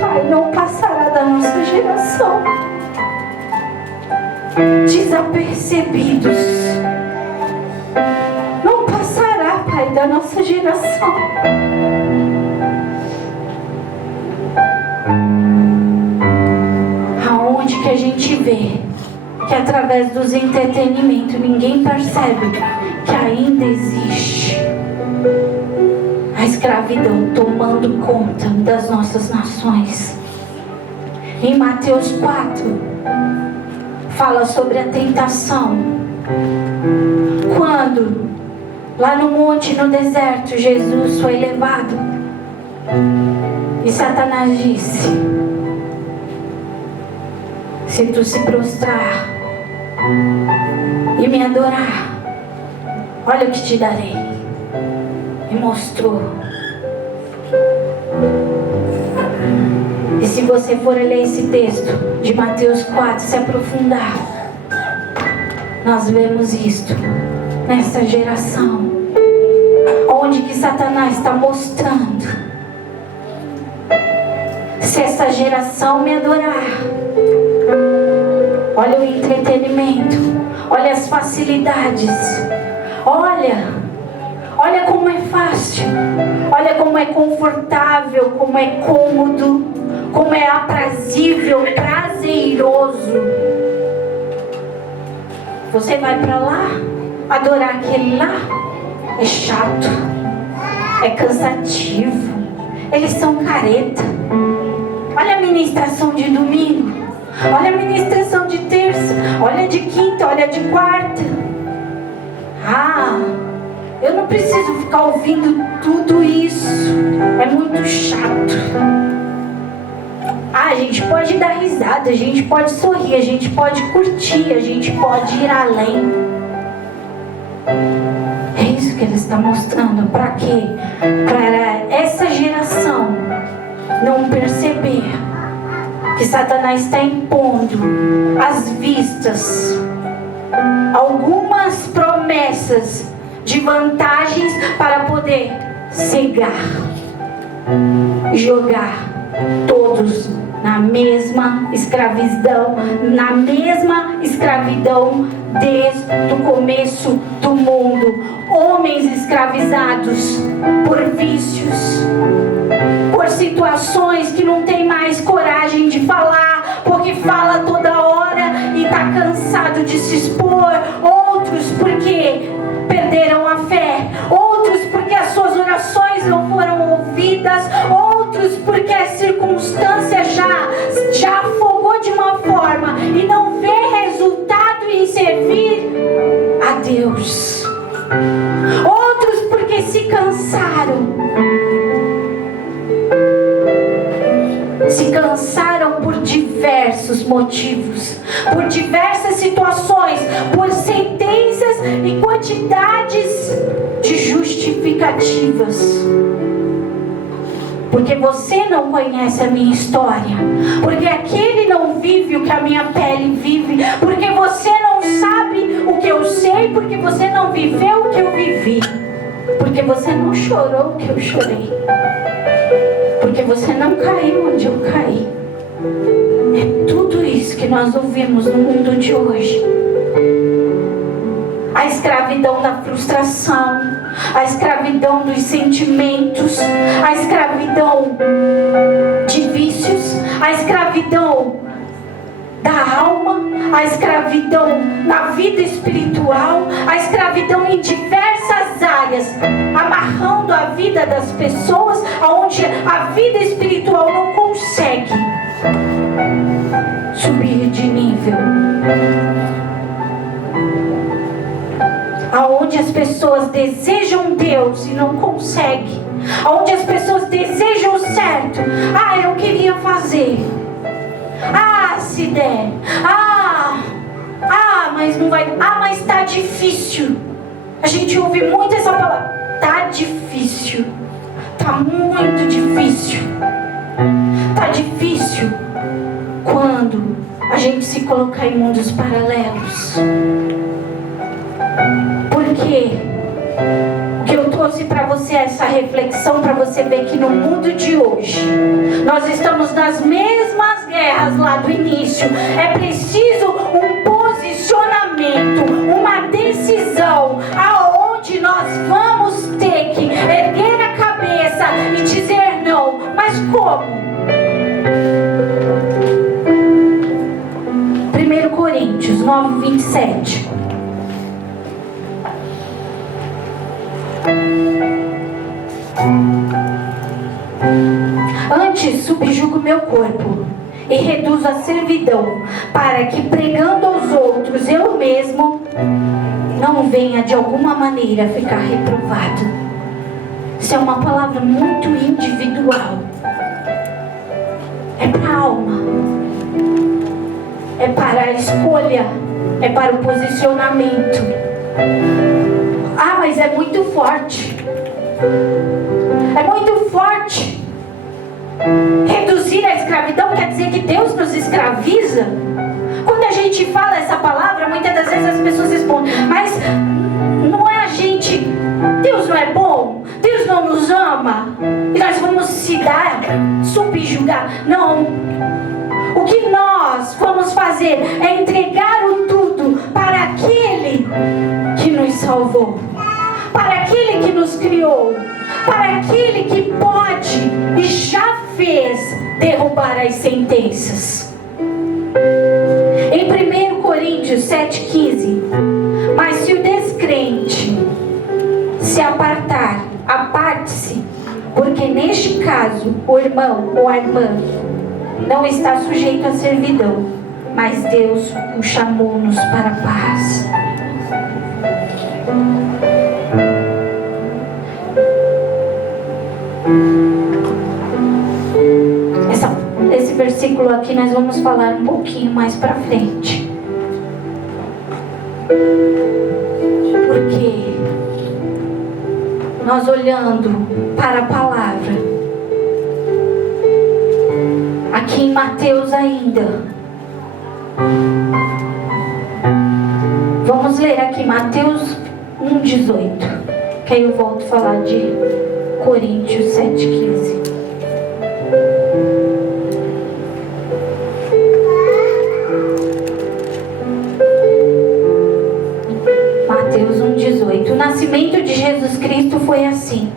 Pai, não passará da nossa geração desapercebidos. Não passará, Pai, da nossa geração. Aonde que a gente vê que através dos entretenimentos ninguém percebe que ainda existe a escravidão tomando conta das nossas nações. Em Mateus 4 fala sobre a tentação, quando lá no monte, no deserto, Jesus foi levado e Satanás disse: se tu se prostrar e me adorar, olha o que te darei. E mostrou. E se você for ler esse texto de Mateus 4, se aprofundar, nós vemos isto nessa geração, onde que Satanás está mostrando: se essa geração me adorar, olha o entretenimento, olha as facilidades, olha como é fácil, olha como é confortável, como é cômodo, como é aprazível, prazeroso. Você vai para lá, adorar aquele lá, é chato, é cansativo, eles são careta. Olha a ministração de domingo, olha a ministração de terça, olha de quinta, olha de quarta. Eu não preciso ficar ouvindo tudo isso, é muito chato. A gente pode dar risada, a gente pode sorrir, a gente pode curtir, a gente pode ir além. É isso que ele está mostrando. Para quê? Para essa geração não perceber que Satanás está impondo às vistas algumas promessas de vantagens para poder cegar, jogar todos na mesma escravidão, desde o começo do mundo. Homens escravizados por vícios, por situações que não tem mais coragem de falar, porque fala toda hora e está cansado de se expor. Outros porque perderam a fé, outros porque as suas orações não foram ouvidas, outros porque a circunstância já afogou de uma forma e não vê resultado em servir a Deus. Outros porque se cansaram por diversos motivos, por diversas situações, por sentenças e quantidades de justificativas. Porque você não conhece a minha história, porque aquele não vive o que a minha pele vive, porque você não sabe o que eu sei, porque você não viveu o que eu vivi, porque você não chorou o que eu chorei, porque você não caiu onde eu caí. É tudo isso que nós ouvimos no mundo de hoje. A escravidão da frustração, a escravidão dos sentimentos, a escravidão de vícios, a escravidão da alma, a escravidão na vida espiritual, a escravidão em diversas áreas, amarrando a vida das pessoas, onde a vida espiritual não consegue subir de nível. Aonde as pessoas desejam Deus e não conseguem. Aonde as pessoas desejam o certo. Eu queria fazer. Se der. Mas não vai. Mas tá difícil. A gente ouve muito essa palavra. Tá difícil. Tá muito difícil. Tá difícil quando a gente se colocar em mundos paralelos. Por quê? O que eu trouxe para você é essa reflexão, para você ver que no mundo de hoje nós estamos nas mesmas guerras lá do início. É preciso um posicionamento, uma decisão, aonde nós vamos ter que erguer a cabeça e dizer não. Mas como? 1 Coríntios 9:27. Antes subjugo meu corpo e reduzo a servidão, para que pregando aos outros eu mesmo não venha de alguma maneira ficar reprovado. Isso é uma palavra muito individual. É para a alma, é para a escolha, é para o posicionamento. Mas é muito forte. É muito forte. Reduzir a escravidão quer dizer que Deus nos escraviza? Quando a gente fala essa palavra, muitas das vezes as pessoas respondem: mas não é a gente... Deus não é bom? Deus não nos ama? E nós vamos se dar, subjugar? Não. O que nós vamos fazer é entregar o tudo para aquele que nos salvou, para aquele que nos criou, para aquele que pode e já fez derrubar as sentenças. Em 1 Coríntios 7,15: mas se o descrente se apartar, aparte-se, porque neste caso o irmão ou a irmã não está sujeito à servidão, mas Deus o chamou-nos para a paz. Esse versículo aqui nós vamos falar um pouquinho mais para frente. Porque nós olhando para a palavra, aqui em Mateus ainda, vamos ler aqui Mateus 1,18, que aí eu volto a falar de Coríntios 7,15. Mateus 1,18. O nascimento de Jesus Cristo foi assim.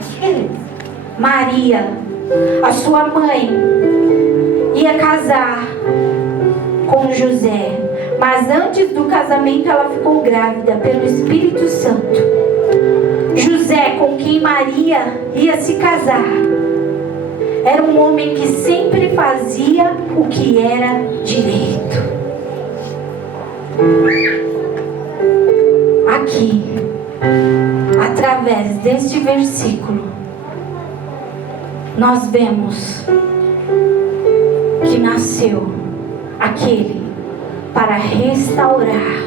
Maria, a sua mãe, ia casar com José, mas antes do casamento ela ficou grávida pelo Espírito Santo. José, com quem Maria ia se casar, era um homem que sempre fazia o que era direito. Aqui, através deste versículo, nós vemos que nasceu aquele para restaurar,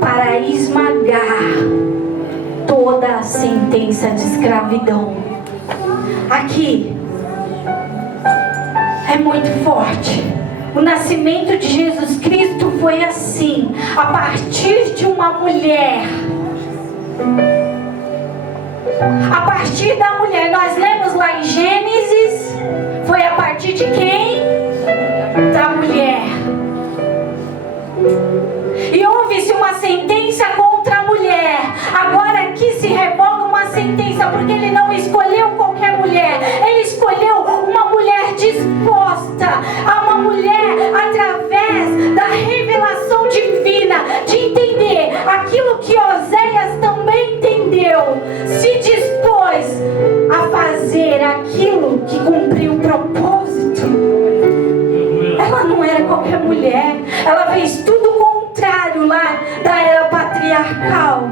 para esmagar toda a sentença de escravidão. Aqui é muito forte. O nascimento de Jesus Cristo foi assim, a partir de uma mulher. A partir da mulher, nós lemos lá em Gênesis, foi a partir de quem? Da mulher. E houve-se uma sentença contra a mulher. Agora aqui se revoga uma sentença, porque ele não escolheu qualquer mulher. Ele escolheu uma mulher disposta, a uma mulher através da revelação divina, de entender aquilo que Oséias também entendeu. Se dispôs a fazer aquilo que cumpriu o propósito. qualquer mulher. Ela fez tudo o contrário lá da era patriarcal.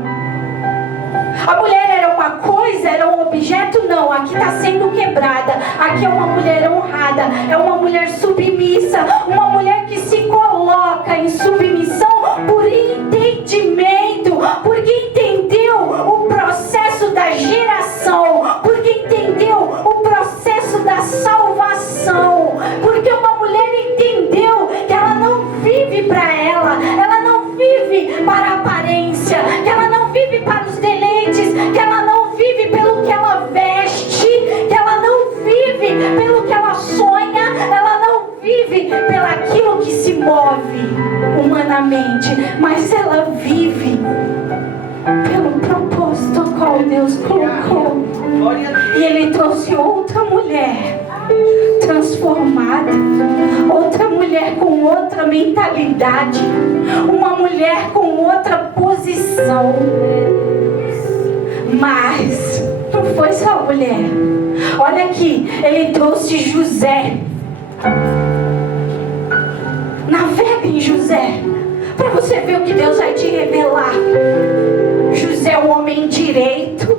A mulher era uma coisa, era um objeto? Não, aqui está sendo quebrada. Aqui é uma mulher honrada, é uma mulher submissa, uma mulher que se coloca em submissão por entendimento, porque entendeu o processo da geração, porque entendeu o processo da salvação, porque uma mulher entendeu que ela não vive para ela não vive para a aparência, que ela não vive para os deleites, que ela não vive pelo que ela veste, que ela não vive pelo que ela sonha, ela não vive pelaquilo que se move humanamente, mas ela vive pelo propósito ao qual Deus colocou. E Ele trouxe outra mulher transformada, outra mulher com outra mentalidade, uma mulher com outra posição. Mas não foi só a mulher. Olha aqui, Ele trouxe José. Navega em José, para você ver o que Deus vai te revelar. José é um homem direito,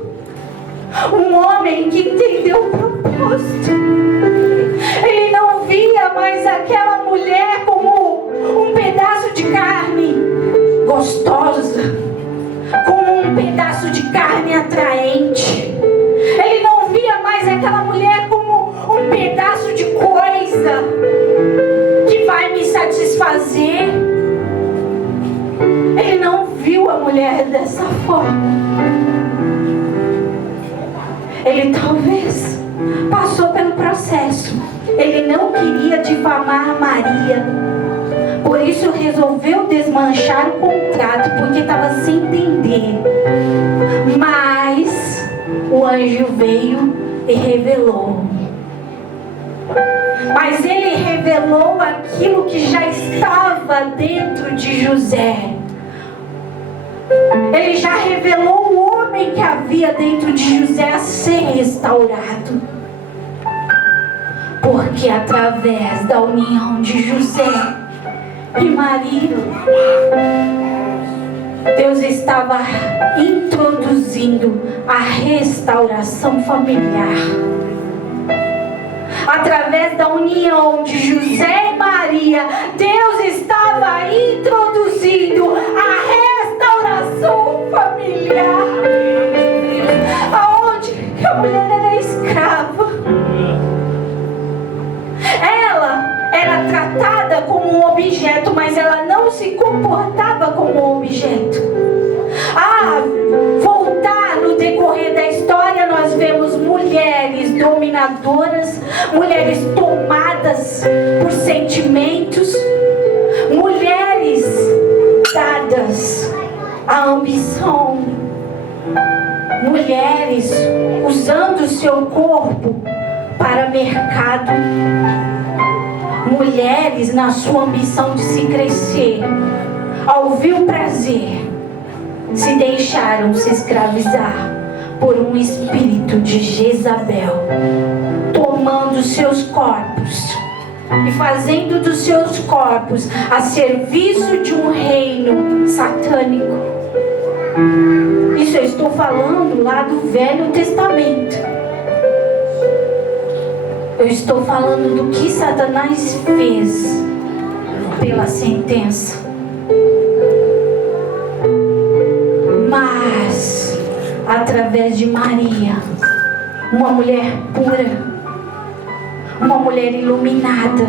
um homem que entendeu o propósito. Ele não via mais aquela mulher como um pedaço de carne gostosa, como um pedaço de carne atraente. Ele não via mais aquela mulher como um pedaço de coisa que vai me satisfazer. Ele não viu a mulher dessa forma. Ele talvez passou pelo processo. Ele não queria difamar Maria. Por isso resolveu desmanchar o contrato, porque estava sem entender. Mas o anjo veio e revelou. Mas ele revelou aquilo que já estava dentro de José. Ele já revelou o homem que havia dentro de José a ser restaurado. Porque através da união de José e Maria, Deus estava introduzindo a restauração familiar. Através da união de José e Maria, Deus estava introduzindo a restauração familiar. Aonde a mulher era escrava, ela era tratada como um objeto, mas ela não se comportava como um objeto. Voltar no decorrer da história, nós vemos mulheres dominadoras, mulheres tomadas por sentimentos, mulheres dadas à ambição, mulheres usando o seu corpo para mercado, mulheres na sua ambição de se crescer, ao vil prazer, se deixaram se escravizar por um espírito de Jezabel, tomando seus corpos e fazendo dos seus corpos a serviço de um reino satânico. Isso eu estou falando lá do Velho Testamento. Eu estou falando do que Satanás fez pela sentença. Mas através de Maria, uma mulher pura, uma mulher iluminada,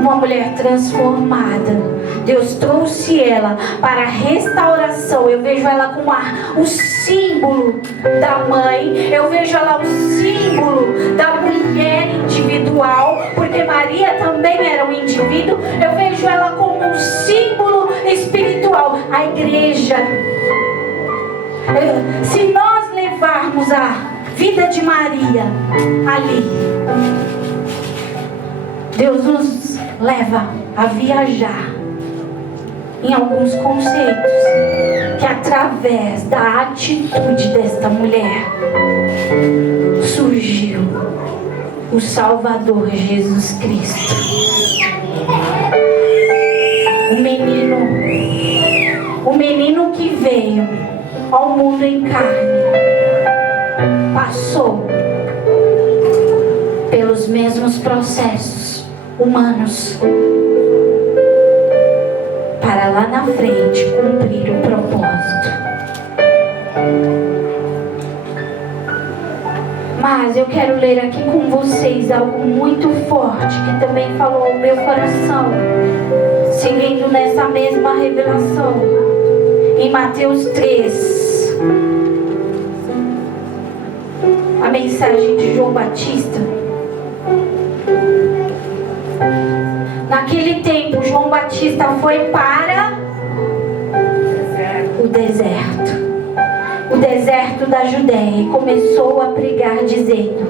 uma mulher transformada, Deus trouxe ela para a restauração. Eu vejo ela como o símbolo da mãe, eu vejo ela o símbolo da mulher individual, porque Maria também era um indivíduo. Eu vejo ela como um símbolo espiritual, a igreja. Se nós levarmos a vida de Maria ali, Deus nos leva a viajar em alguns conceitos que através da atitude desta mulher surgiu o Salvador Jesus Cristo. O menino que veio ao mundo em carne passou pelos mesmos processos humanos para lá na frente cumprir o propósito. Mas eu quero ler aqui com vocês algo muito forte que também falou ao meu coração, seguindo nessa mesma revelação, em Mateus 3, a mensagem de João Batista. Naquele tempo, João Batista foi para o deserto da Judéia, e começou a pregar dizendo: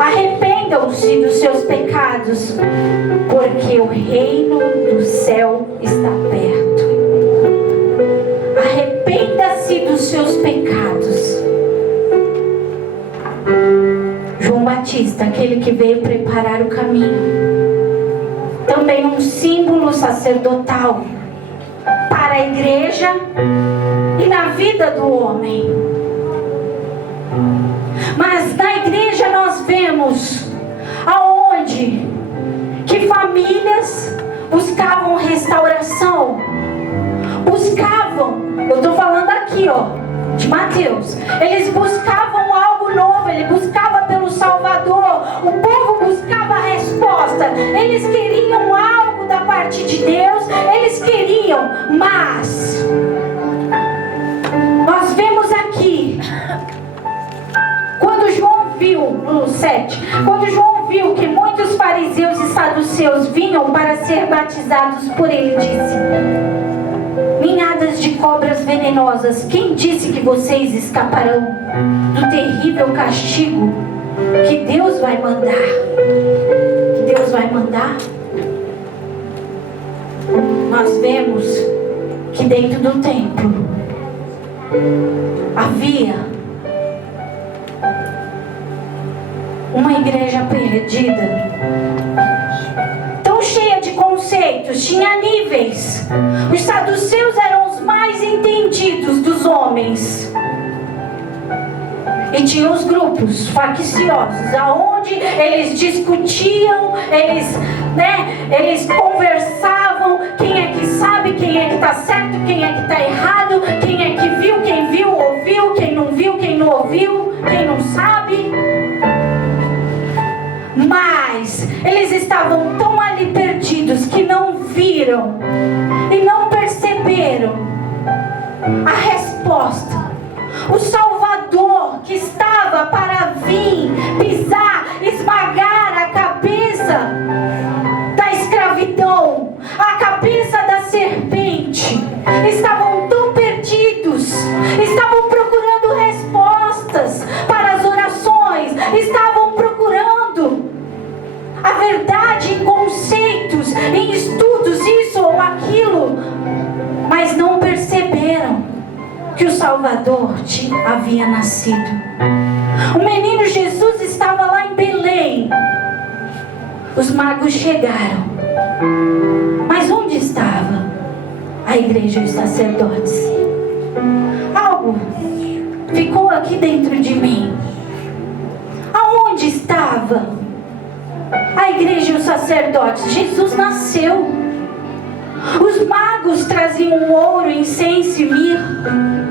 arrependam-se dos seus pecados, porque o reino do céu está perto. Arrependa-se dos seus pecados. João Batista, aquele que veio preparar o caminho, também um símbolo sacerdotal para a igreja e na vida do homem. Mas na igreja nós vemos aonde que famílias buscavam restauração, eu estou falando aqui, de Mateus, eles buscavam algo novo, ele buscava pelo Salvador, o povo buscava a resposta, eles queriam algo da parte de Deus, eles queriam, mas nós vemos aqui, quando João viu, no 7, quando João viu que muitos fariseus e saduceus vinham para ser batizados por ele, disse: ninhadas de cobras venenosas, quem disse que vocês escaparão do terrível castigo que Deus vai mandar? Que Deus vai mandar? Nós vemos que dentro do templo havia uma igreja perdida, tão cheia de conceitos, tinha níveis. Os saduceus eram os mais entendidos dos homens, e tinha os grupos facciosos, aonde eles discutiam, eles conversavam, quem é que sabe, quem é que está certo, quem é que está errado, quem é que viu, quem viu, ouviu, quem não viu, quem não ouviu, quem não sabe. Mas eles estavam tão ali perdidos que não viram e não perceberam a resposta. O Salvador que estava para vir, pisar, esmagar a cabeça da escravidão, a cabeça da serpente. Estavam tão perdidos, estavam procurando respostas para as orações, estavam procurando a verdade em conceitos, em estudos, isso ou aquilo, mas não perceberam que o Salvador havia nascido. O menino Jesus estava lá em Belém. Os magos chegaram, mas onde estava a igreja e os sacerdotes? Algo ficou aqui dentro de mim. Aonde estava a igreja e os sacerdotes? Jesus nasceu. Os magos traziam ouro, incenso e mirra.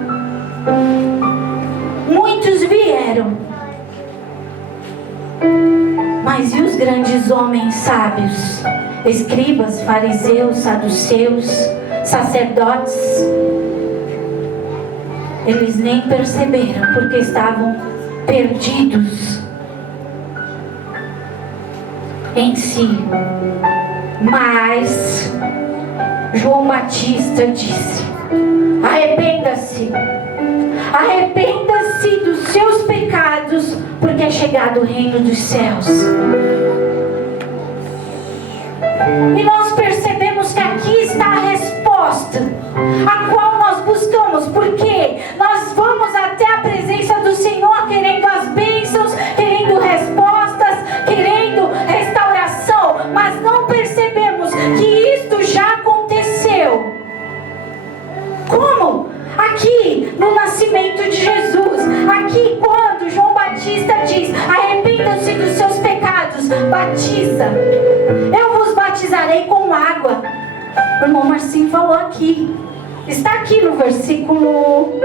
Muitos vieram, mas e os grandes homens sábios, escribas, fariseus, saduceus, sacerdotes? Eles nem perceberam, porque estavam perdidos em si. Mas João Batista disse: arrependa-se, arrependa-se dos seus pecados, porque é chegado o reino dos céus. E nós percebemos que aqui está a resposta a qual nós buscamos, porque nós vamos até a presença do Senhor querendo as bênçãos, querendo respostas, querendo restauração, mas não percebemos que isto já aconteceu batiza. Eu vos batizarei com água. O irmão Marcinho falou aqui. Está aqui no versículo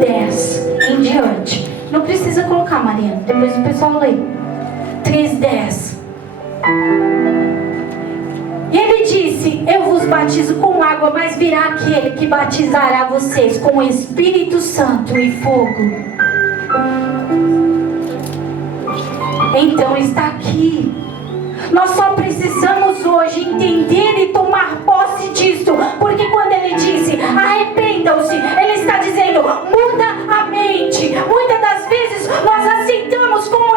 10 em diante. Não precisa colocar, Mariana. Depois o pessoal lê. 3:10. E ele disse: eu vos batizo com água, mas virá aquele que batizará vocês com o Espírito Santo e fogo. Então está aqui. Nós só precisamos hoje entender e tomar posse disso. Porque quando ele disse, arrependam-se, ele está dizendo, muda a mente. Muitas das vezes nós aceitamos como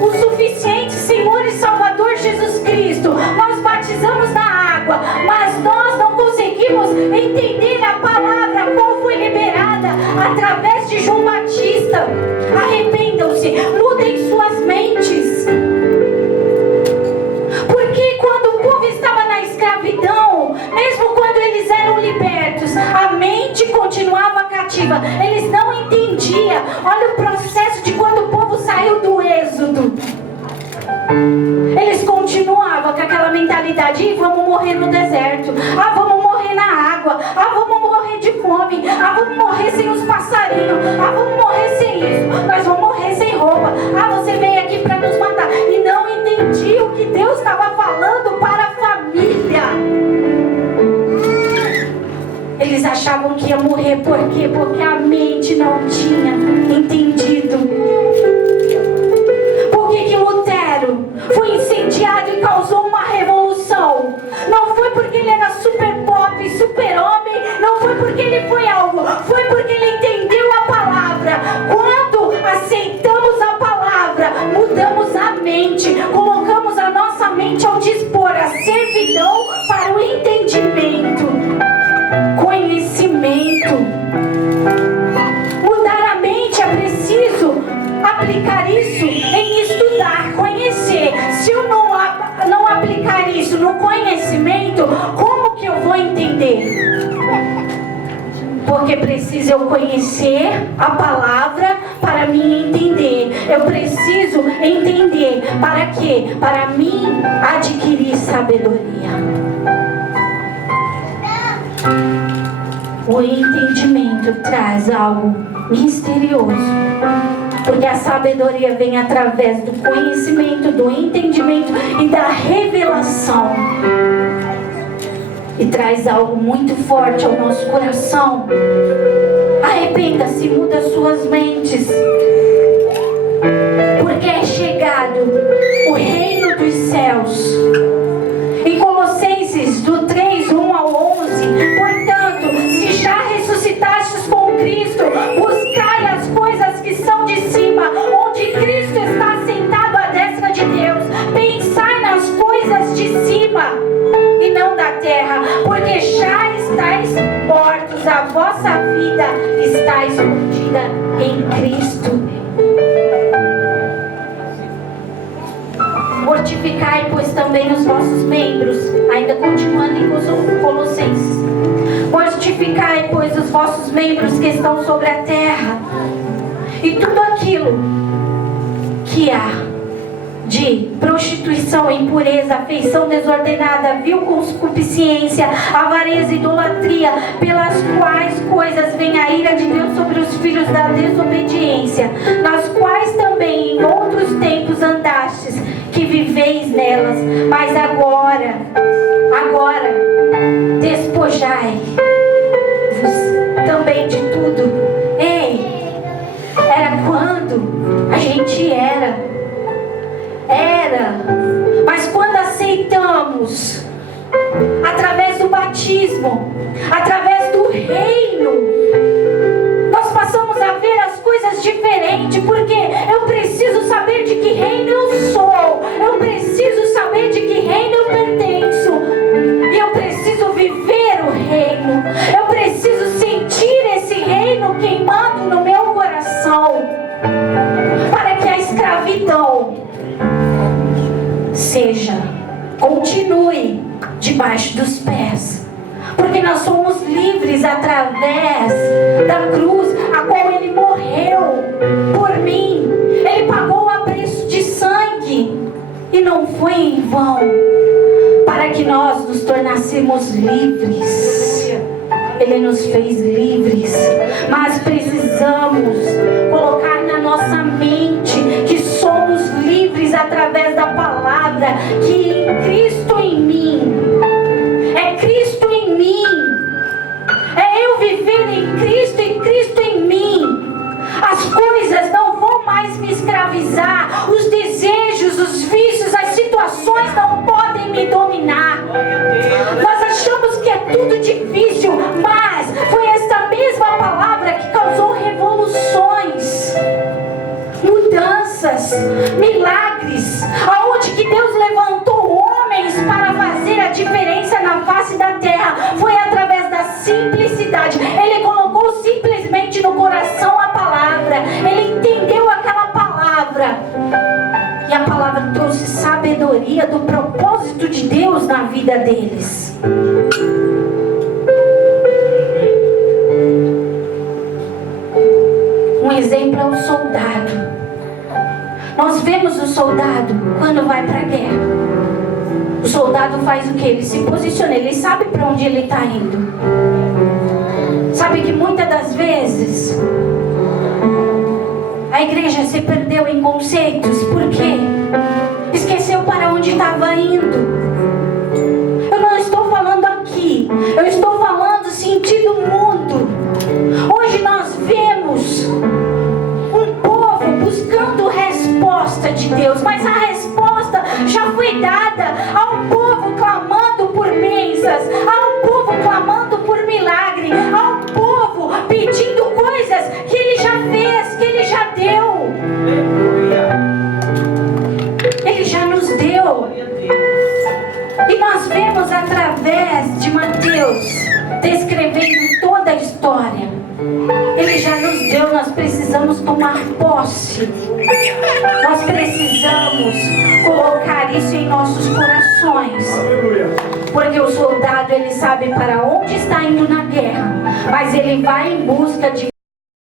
o suficiente Senhor e Salvador Jesus Cristo. Nós batizamos na água, mas nós não conseguimos entender a palavra qual foi liberada através de João Batista. Arrependam-se, mudem suas mentes. Porque quando o povo estava na escravidão, mesmo quando eles eram libertos, a mente continuava cativa. Eles não entendiam. Olha o processo de quando o povo saiu do êxodo. Eles continuavam com aquela mentalidade: vamos morrer no deserto, vamos morrer na água, vamos morrer de fome, vamos morrer sem os passarinhos, vamos morrer sem isso, nós vamos morrer sem roupa, você veio aqui para nos matar. E não entendi o que Deus estava falando para a família. Eles achavam que ia morrer. Por quê? Porque a mente não tinha entendido. Por que Lutero foi incendiado e causou uma revolução? Não foi porque ele era super pop, super homem, não foi porque ele foi algo, foi porque ele entendeu a palavra. Quando aceitamos a palavra, mudamos a mente, colocamos a nossa mente ao dispor, a servidão para o entendimento, conhecimento. Mudar a mente é preciso aplicar isso em estudar, conhecer. Se eu não aplicar isso no conhecimento, como que eu vou entender? Porque preciso eu conhecer a palavra para mim entender. Eu preciso entender. Para quê? Para mim adquirir sabedoria. O entendimento traz algo misterioso. Porque a sabedoria vem através do conhecimento, do entendimento e da revelação. E traz algo muito forte ao nosso coração. Arrependa-se, muda suas mentes. Porque é chegado o reino dos céus. Em Colossenses do 3, 1 ao 11, portanto, se já ressuscitastes com Cristo, buscai as coisas que são de cima, onde Cristo está sentado à destra de Deus. Pensai nas coisas de cima e não da terra, porque já estáis mortos, a vossa vida está escondida em Cristo. Mortificai, pois, também os vossos membros, ainda continuando em Colossenses. Mortificai, pois, os vossos membros que estão sobre a terra, e tudo aquilo que há de prostituição, impureza, afeição desordenada, vil concupiscência, avareza, idolatria, pelas quais coisas vem a ira de Deus sobre os filhos da desobediência, nas quais também em outros tempos andastes, que viveis nelas, mas agora, despojai-vos também de tudo. Ei, era quando a gente era, mas quando aceitamos, através do batismo, através do reino, nós passamos a ver as coisas diferentes, porque eu preciso saber de que reino eu sou, eu preciso saber de que reino eu pertenço, e eu preciso viver o reino, eu preciso sentir esse reino queimando no meu coração, para que a escravidão continue debaixo dos pés, porque nós somos livres através da cruz, a qual Ele morreu por mim. Ele pagou a preço de sangue. foi em vão, para que nós nos tornássemos livres. Ele nos fez livres, mas precisamos colocar na nossa mente que somos livres através da palavra, que em Cristo em mim, é Cristo em mim, é eu viver em Cristo e Cristo em mim. As coisas não vão mais me escravizar, os desejos, os vícios, as situações não podem me dominar. Nós achamos que é tudo difícil, mas foi esta mesma palavra que causou revoluções, mudanças, milagres, aonde que Deus levantou homens para fazer a diferença na face da terra. Foi através da simplicidade. Ele colocou simplesmente no coração a palavra, ele entendeu aquela palavra, e a palavra trouxe sabedoria do propósito de Deus na vida deles. Um exemplo é o soldado. Nós vemos o soldado quando vai para a guerra. O soldado faz o que? Ele se posiciona, ele sabe para onde ele está indo. Sabe que muitas das vezes a igreja se perdeu em conceitos. Por quê? Esqueceu para onde estava indo. Eu não estou falando aqui, eu estou falando sentido mundo. Hoje nós vemos um povo buscando resposta de Deus, mas a resposta já foi dada. Há um povo clamando por bênçãos, há um povo clamando por milagre, há um povo pedindo coisas que ele já fez, que ele já deu. Ele já nos deu. E nós vemos através de Mateus, descrevendo toda a história. Ele já nos deu, nós precisamos tomar posse. Nós precisamos colocar isso em nossos corações. Porque o soldado, ele sabe para onde está indo na guerra, mas ele vai em busca de